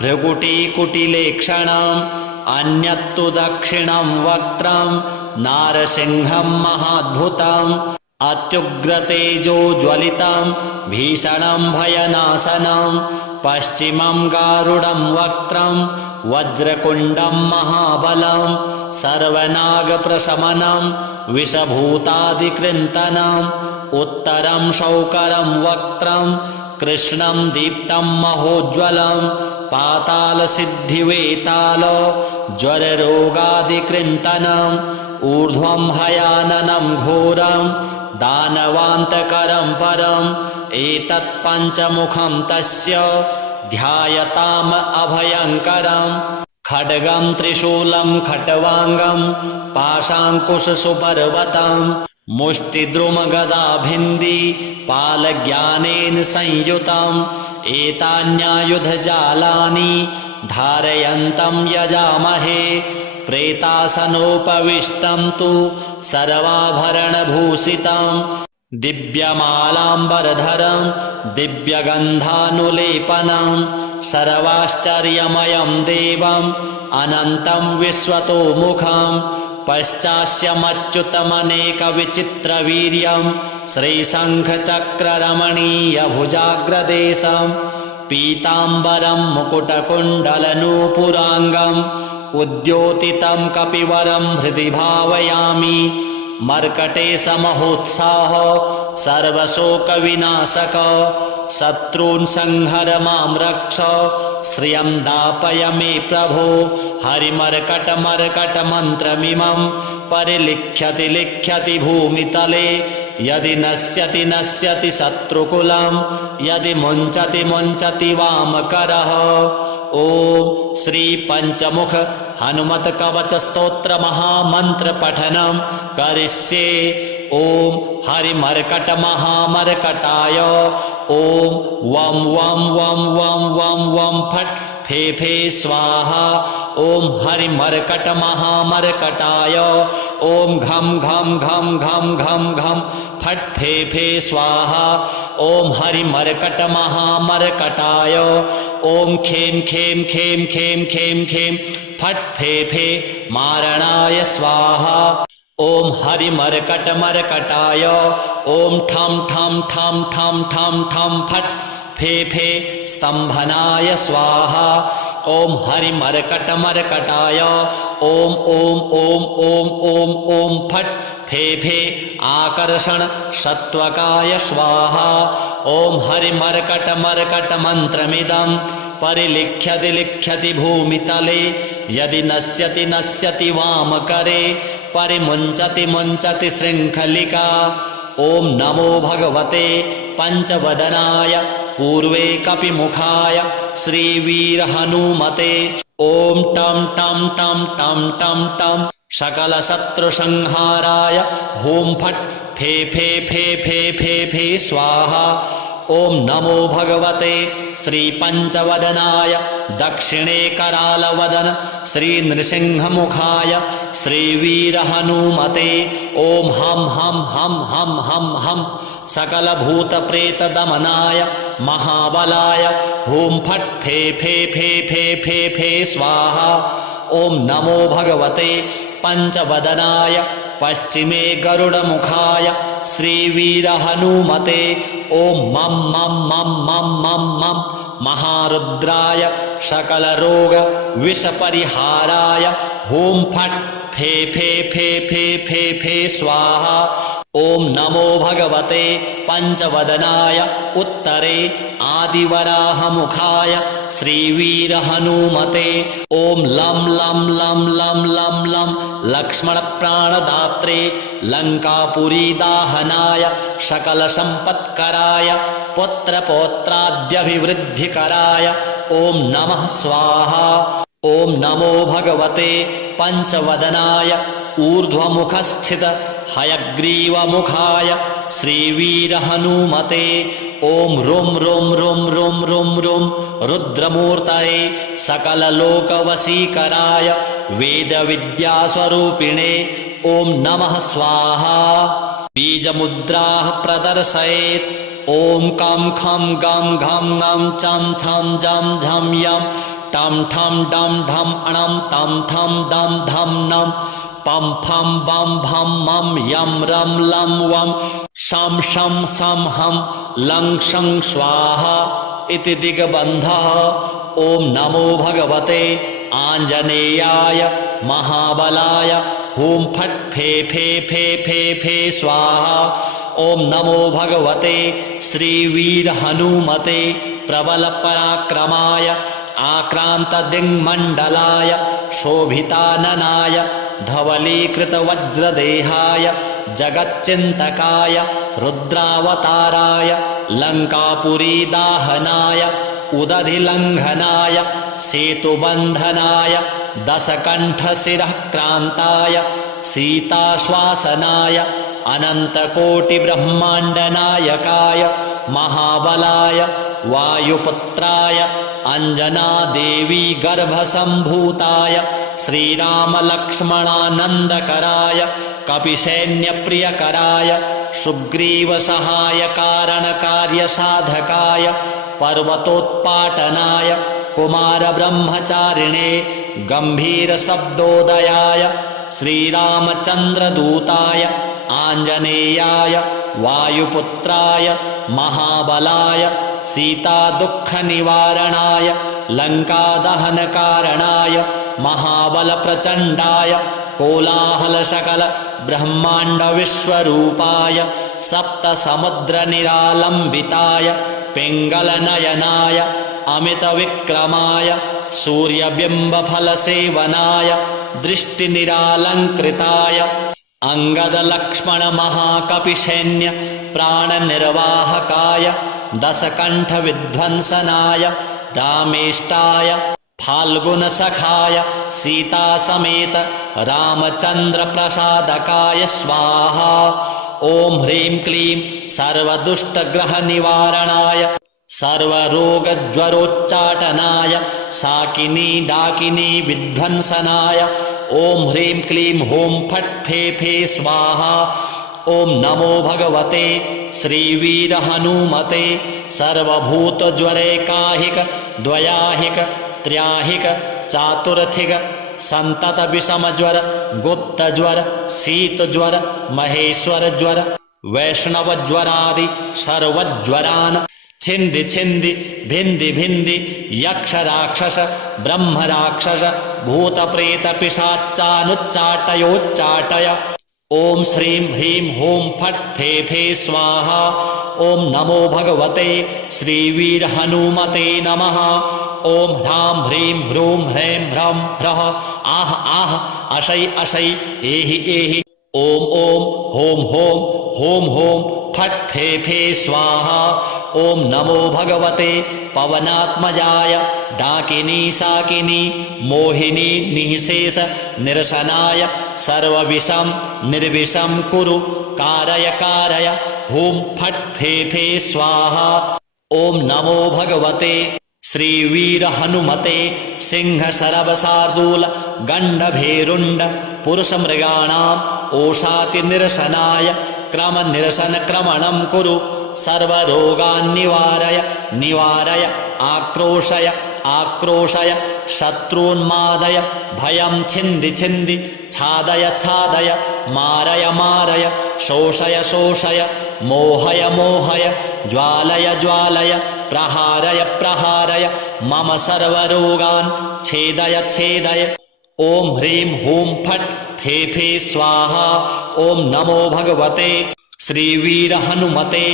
भ्रुकुटीकुटिलेक्षणम् अन्यत्तु दक्षिणं वक्त्रं नारसिंहं महाद्भुतम् अत्युग्रतेजोज्वलितं भीषणं भयनाशनं पश्चिमं गारुडं वक्त्रं वज्रकुण्डं महाबलं सर्वनागप्रशमनं विषभूतादिकृन्तनम् उत्तरं शौकरं वक्त्रं कृष्णं दीप्तं महोज्ज्वलं पातालसिद्धिवेताल ज्वररोगादिकृन्तनम् ऊर्ध्वं हयाननं घोरं दानवान्तकरं परम् एतत् पञ्चमुखं तस्य ध्यायताम् अभयङ्करम् खड्गं त्रिशूलं खट्वाङ्गं पाशाङ्कुशसुपर्वतं मुष्टिद्रुमगदाभिन्दी पालज्ञानेन संयुतम् एतान्यायुधजालानि धारयन्तं यजामहे प्रेतासनोपविष्टं तु सर्वाभरणभूषितं दिव्यमालाम्बरधरं दिव्यगन्धानुलेपनं सर्वाश्चर्यमयं देवम् अनन्तं विश्वतोमुखं पश्चास्यमच्युतमनेकविचित्रवीर्यं श्रीशङ्खचक्ररमणीयभुजाग्रदेशं पीताम्बरं मुकुटकुण्डलनूपुराङ्गम् उद्योतितं कपिवरं हृदि भावयामि मर्कटेशमहोत्साह सर्वशोकविनाशक शत्रून् संहर मां रक्ष श्रियं दापय मे प्रभो हरिमर्कटमर्कटमन्त्रमिमं परिलिख्यति लिख्यति भूमितले यदि नश्यति नश्यति शत्रुकुलं यदि मुञ्चति मुञ्चति वामकरः ओम श्री पंचमुख हनुमत कवच स्तोत्र महामंत्र पठनम करिष्ये। ओम हरिमर्कट महामर्कटाय ओम वम वम वम वम वम वम फट फे फे स्वाहा। ओम हरिमर्कट महामर्कटाय ओम घम घम घम घम घम घम फट फे फे स्वाहा। ओम हरिमर्कट महामर्कटाय ओम खेम खेम खेम खेम खेम खेम फट फे फे मारणाय स्वाहा। ओम हरिमर्कट मर्कटाय ओम ठम ठम ठम ठम ठम ठम फट फे फे स्तंभनाय स्वाहा। ओम हरिमर्कट मर्कटाय ओम ओम ओम ओम ओम ओम फट फे फे आकर्षण सत्वकाय स्वाहा। ओम हरिमर्कट मर्कट मंत्रमिदं परिलिख्यति लिख्यति भूमितले यदि नश्यति नश्यति वामकरे परिमुञ्चति मुञ्चति शृङ्खलिका। ओम नमो भगवते पंचवदनाय पूर्वे कपिमुखाय श्रीवीरहनुमते। ओम टम टम टम टम टम टम सकलशत्रुसंहाराय हूं फट फे फे फे फे फे फे स्वाहा। ओम नमो भगवते श्री पंचवदनाय दक्षिणे करालवदन श्री नृसिंहमुखाय श्रीवीरहनुमते। ओम हम हम हम हम हम हम सकलभूतप्रेतदमनाय महाबलाय हूं फट फे फे फे फे फे फे स्वाहा। ओम नमो भगवते पंचवदनाय पश्चिमे गरुडमुखाय श्रीवीरहनुमते। ओम मम मम मम मम मम मम महारुद्राय सकलरोग विषपरिहाराय हूं फट फे फे फे फे फे फे स्वाहा। ओम नमो भगवते पंचवदनाय उत्तरे आदिवराहमुखाय श्रीवीरहनुमते। ओम लं लं लं लं लं लं लक्ष्मणप्राणदात्रे लङ्कापुरीदाहनाय सकलसम्पत्कराय पुत्रपौत्राद्यभिवृद्धिकराय ओम नमः स्वाहा। ओम नमो भगवते पंचवदनाय ऊर्ध्वमुखस्थित हयग्रीवमुखाय श्रीवीरहनुमते। ओम रुम रुम रुम रुम रुम रुम रुद्रमूर्तये सकललोकवशीकराय वेदविद्यास्वरूपिणे ओम नमः स्वाहा। बीजमुद्राः प्रदर्शयेत्। ओम कं खं गं घं ङं चं छं जं झं यं टं ठं डं ढं अणं तं थं दं धं नं पं फं बं भं मं यं रं लं वं शं शं सं हं लं शं स्वाहा इति दिग्बन्धः। ओम नमो भगवते आञ्जनेयाय महाबलाय हूं फट फे फे फे फे फे स्वाहा। ओम नमो भगवते श्रीवीरहनुमते प्रबलपराक्रमाय आक्रान्तदिङ्मण्डलाय शोभिताननाय धवलीकृतवज्रदेहाय जगच्चिन्तकाय रुद्रावताराय लङ्कापुरीदाहनाय उदधिलङ्घनाय सेतुबन्धनाय दशकण्ठशिरः क्रान्ताय सीताश्वासनाय अनन्तकोटिब्रह्माण्डनायकाय महाबलाय वायुपुत्राय अंजनादेवी गर्भसम्भूताय श्रीरामलक्ष्मणानन्दकराय कपिसैन्यप्रियकराय सुग्रीवसहायकारणकार्यसाधकाय पर्वतोत्पाटनाय कुमारब्रह्मचारिणे गम्भीरशब्दोदयाय श्रीरामचन्द्रदूताय आञ्जनेयाय वायुपुत्राय महाबलाय सीतादुःखनिवारणाय लङ्कादहनकारणाय महाबलप्रचण्डाय कोलाहलसकल ब्रह्माण्डविश्वरूपाय सप्तसमुद्रनिरालम्बिताय पिङ्गलनयनाय अमितविक्रमाय सूर्यबिम्बफलसेवनाय दृष्टिनिरालङ्कृताय अंगदलक्ष्मणमहाकपिसैन्य प्राणनिर्वाहकाय दशकण्ठविध्वंसनाय रामेष्टाय फाल्गुनसखाय सीतासमेत रामचन्द्रप्रसादकाय स्वाहा। ॐ ह्रीं क्लीं सर्वदुष्टग्रहनिवारणाय सर्वरोगज्वरोच्चाटनाय साकिनी डाकिनी विध्वंसनाय ॐ ह्रीं क्लीं हूं फट् फे फे स्वाहा। ॐ नमो भगवते श्रीवीरहनुमते सर्वभूतज्वरैकाहिक द्वयाहिक त्र्याहिक चातुर्थिक संततविषमज्वर गुप्तज्वर शीतज्वर महेश्वरज्वर वैष्णवज्वरादि सर्वज्वरान् छिन्दि छिन्दि भिन्दि भिन्दि यक्ष राक्षस ब्रह्म राक्षस भूतप्रेत पिशाचानुच्चाटयोच्चाटय। ॐ श्रीं ह्रीं हूं फट् फे फे स्वाहा। ॐ नमो भगवते श्रीवीरहनुमते नमः। ॐ ह्रां ह्रीं ह्रूं ह्रैं ह्रं ह्रः आह आह अशै अशै एहि एहि। ॐ ॐ हों हों हों हों फट् फे फे स्वाहा। ॐ नमो भगवते पवनात्मजाय डाकिनी शाकिनी मोहिनी निःशेष निरसनाय सर्वविषं निर्विषं कुरु कारय कारय हूं फट् फे फे स्वाहा। ॐ नमो भगवते श्रीवीरहनुमते सिंहशरवशार्दूल गण्डभेरुण्ड पुरुषमृगाणाम् ओषातिनिरसनाय क्रमनिरसनक्रमणं कुरु सर्वरोगान् निवारय निवारय आक्रोशय आक्रोशय शत्रून्मादय भयं छिन्दि छिन्दि छादय छादय मारय मारय शोषय शोषय मोहय मोहय ज्वालय ज्वालय प्रहारय प्रहारय मम सर्वरोगान् छेदय छेदय। ॐ ह्रीं हूं फट् फे फे स्वाहा। ॐ नमो भगवते श्रीवीरहनुमते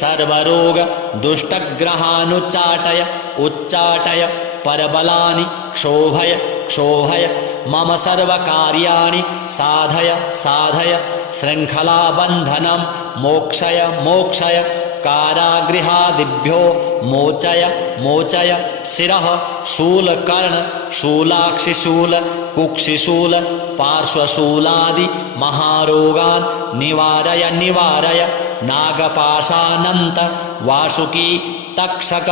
सर्वरोग दुष्टग्रहानुच्चाटय उच्चाटय परबलानि क्षोभय क्षोभय मम सर्वकार्याणि साधय साधय शृङ्खलाबन्धनं मोक्षय मोक्षय कारागृहादिभ्यो मोचय मोचय शिरः शूलकर्ण शूलाक्षिशूल कुक्षिशूल पार्श्वशूलादि महारोगान् निवारय निवारय नागपाशानन्त वासुकी तक्षक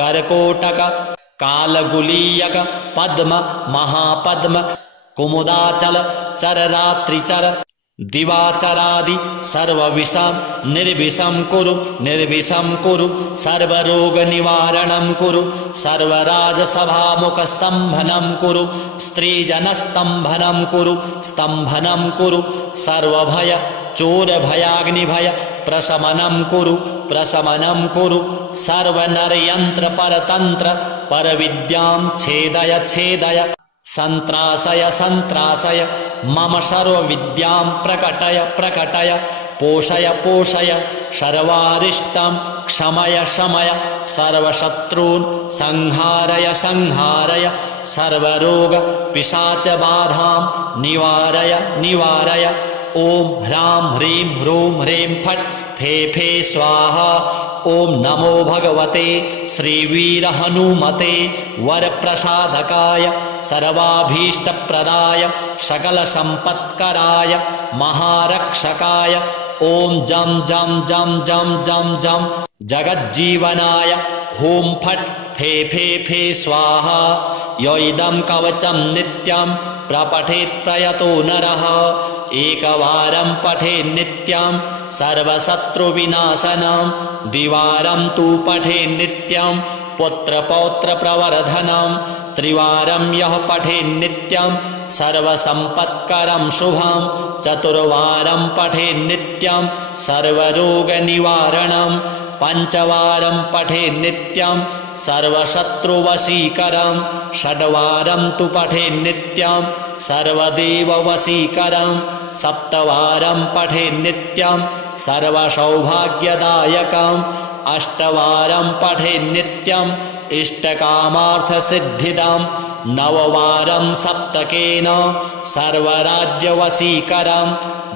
कर्कोटक कालगुलीयक पद्म महापद्म कुमुदाचल चररात्रिचर दिवाचरादि सर्वविषं निर्विषं कुरु निर्विषं कुरु सर्वरोगनिवारणं कुरु सर्वराजसभामुखस्तम्भनं कुरु स्त्रीजनस्तम्भनं कुरु स्तम्भनं कुरु सर्वभय चोरभयाग्निभय प्रशमनं कुरु प्रशमनं कुरु सर्वनरयन्त्रपरतन्त्र परविद्यां छेदय छेदय संत्रासय संत्रासय मम सर्वविद्यां प्रकटय प्रकटय पोषय पोषय सर्वारिष्टं क्षमय शमय सर्वशत्रून् संहारय संहारय सर्वरोग पिशाचबाधां निवारय निवारय। ॐ ह्रां ह्रीं ह्रूं ह्रीं फट् फे फे स्वाहा। ॐ नमो भगवते श्रीवीरहनुमते वरप्रसादकाय सर्वाभीष्टप्रदाय सकलसम्पत्कराय महारक्षकाय ॐ जं जं जं जं जं जं जगज्जीवनाय हुं फट् फे फे फे स्वाहा य इदं कवचं नित्यं प्रपठेत् प्रयतो नरः एकवारं पठेत् नित्यं सर्वशत्रुविनाशनं द्विवारं तु पठेत् नित्यं पुत्रपौत्रप्रवर्धनं त्रिवारं यः पठेत् नित्यं सर्वसम्पत्करं शुभं चतुर्वारं पठेत् नित्यं सर्वरोगनिवारणं पञ्चवारं पठेत् नित्यं सर्वशत्रुवशीकरं षड्वारं तु पठेत् नित्यं सर्वदेववशीकरं सप्तवारं पठेत् नित्यं सर्वसौभाग्यदायकम् अष्टवारं पठेत् नित्यम् इष्टकामार्थसिद्धिदं नववारं सप्तकेन सर्वराज्यवशीकरं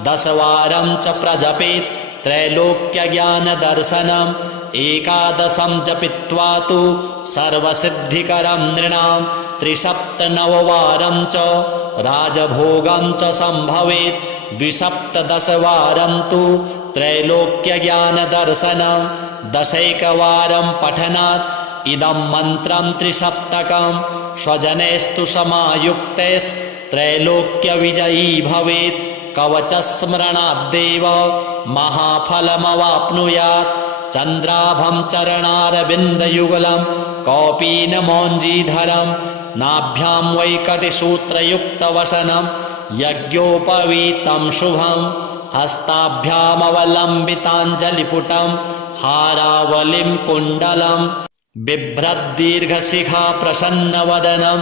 दशवारं च प्रजपेत् त्रैलोक्यज्ञानदर्शनम् एकादशं जपित्वा तु सर्वसिद्धिकरं नृणां त्रिसप्तनववारं च राजभोगं च सम्भवेत् द्विसप्तदशवारं तु त्रैलोक्यज्ञानदर्शनं दशैकवारं पठनात् इदं मन्त्रं त्रिसप्तकं स्वजनैस्तु समायुक्तैस्त्रैलोक्यविजयी भवेत् कवचस्मरणाद्देव महाफलमवाप्नुयात् चन्द्राभं चरणारविन्दयुगलं कौपीनमौञ्जीधरं नाभ्यां वैकटिसूत्रयुक्तवसनं यज्ञोपवीतं शुभं हस्ताभ्यामवलम्बिताञ्जलिपुटं हारावलिं कुण्डलं बिभ्रद्दीर्घशिखा प्रसन्नवदनं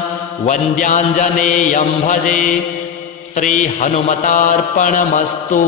वन्द्याञ्जनेयं भजे श्रीहनुमतार्पणमस्तु।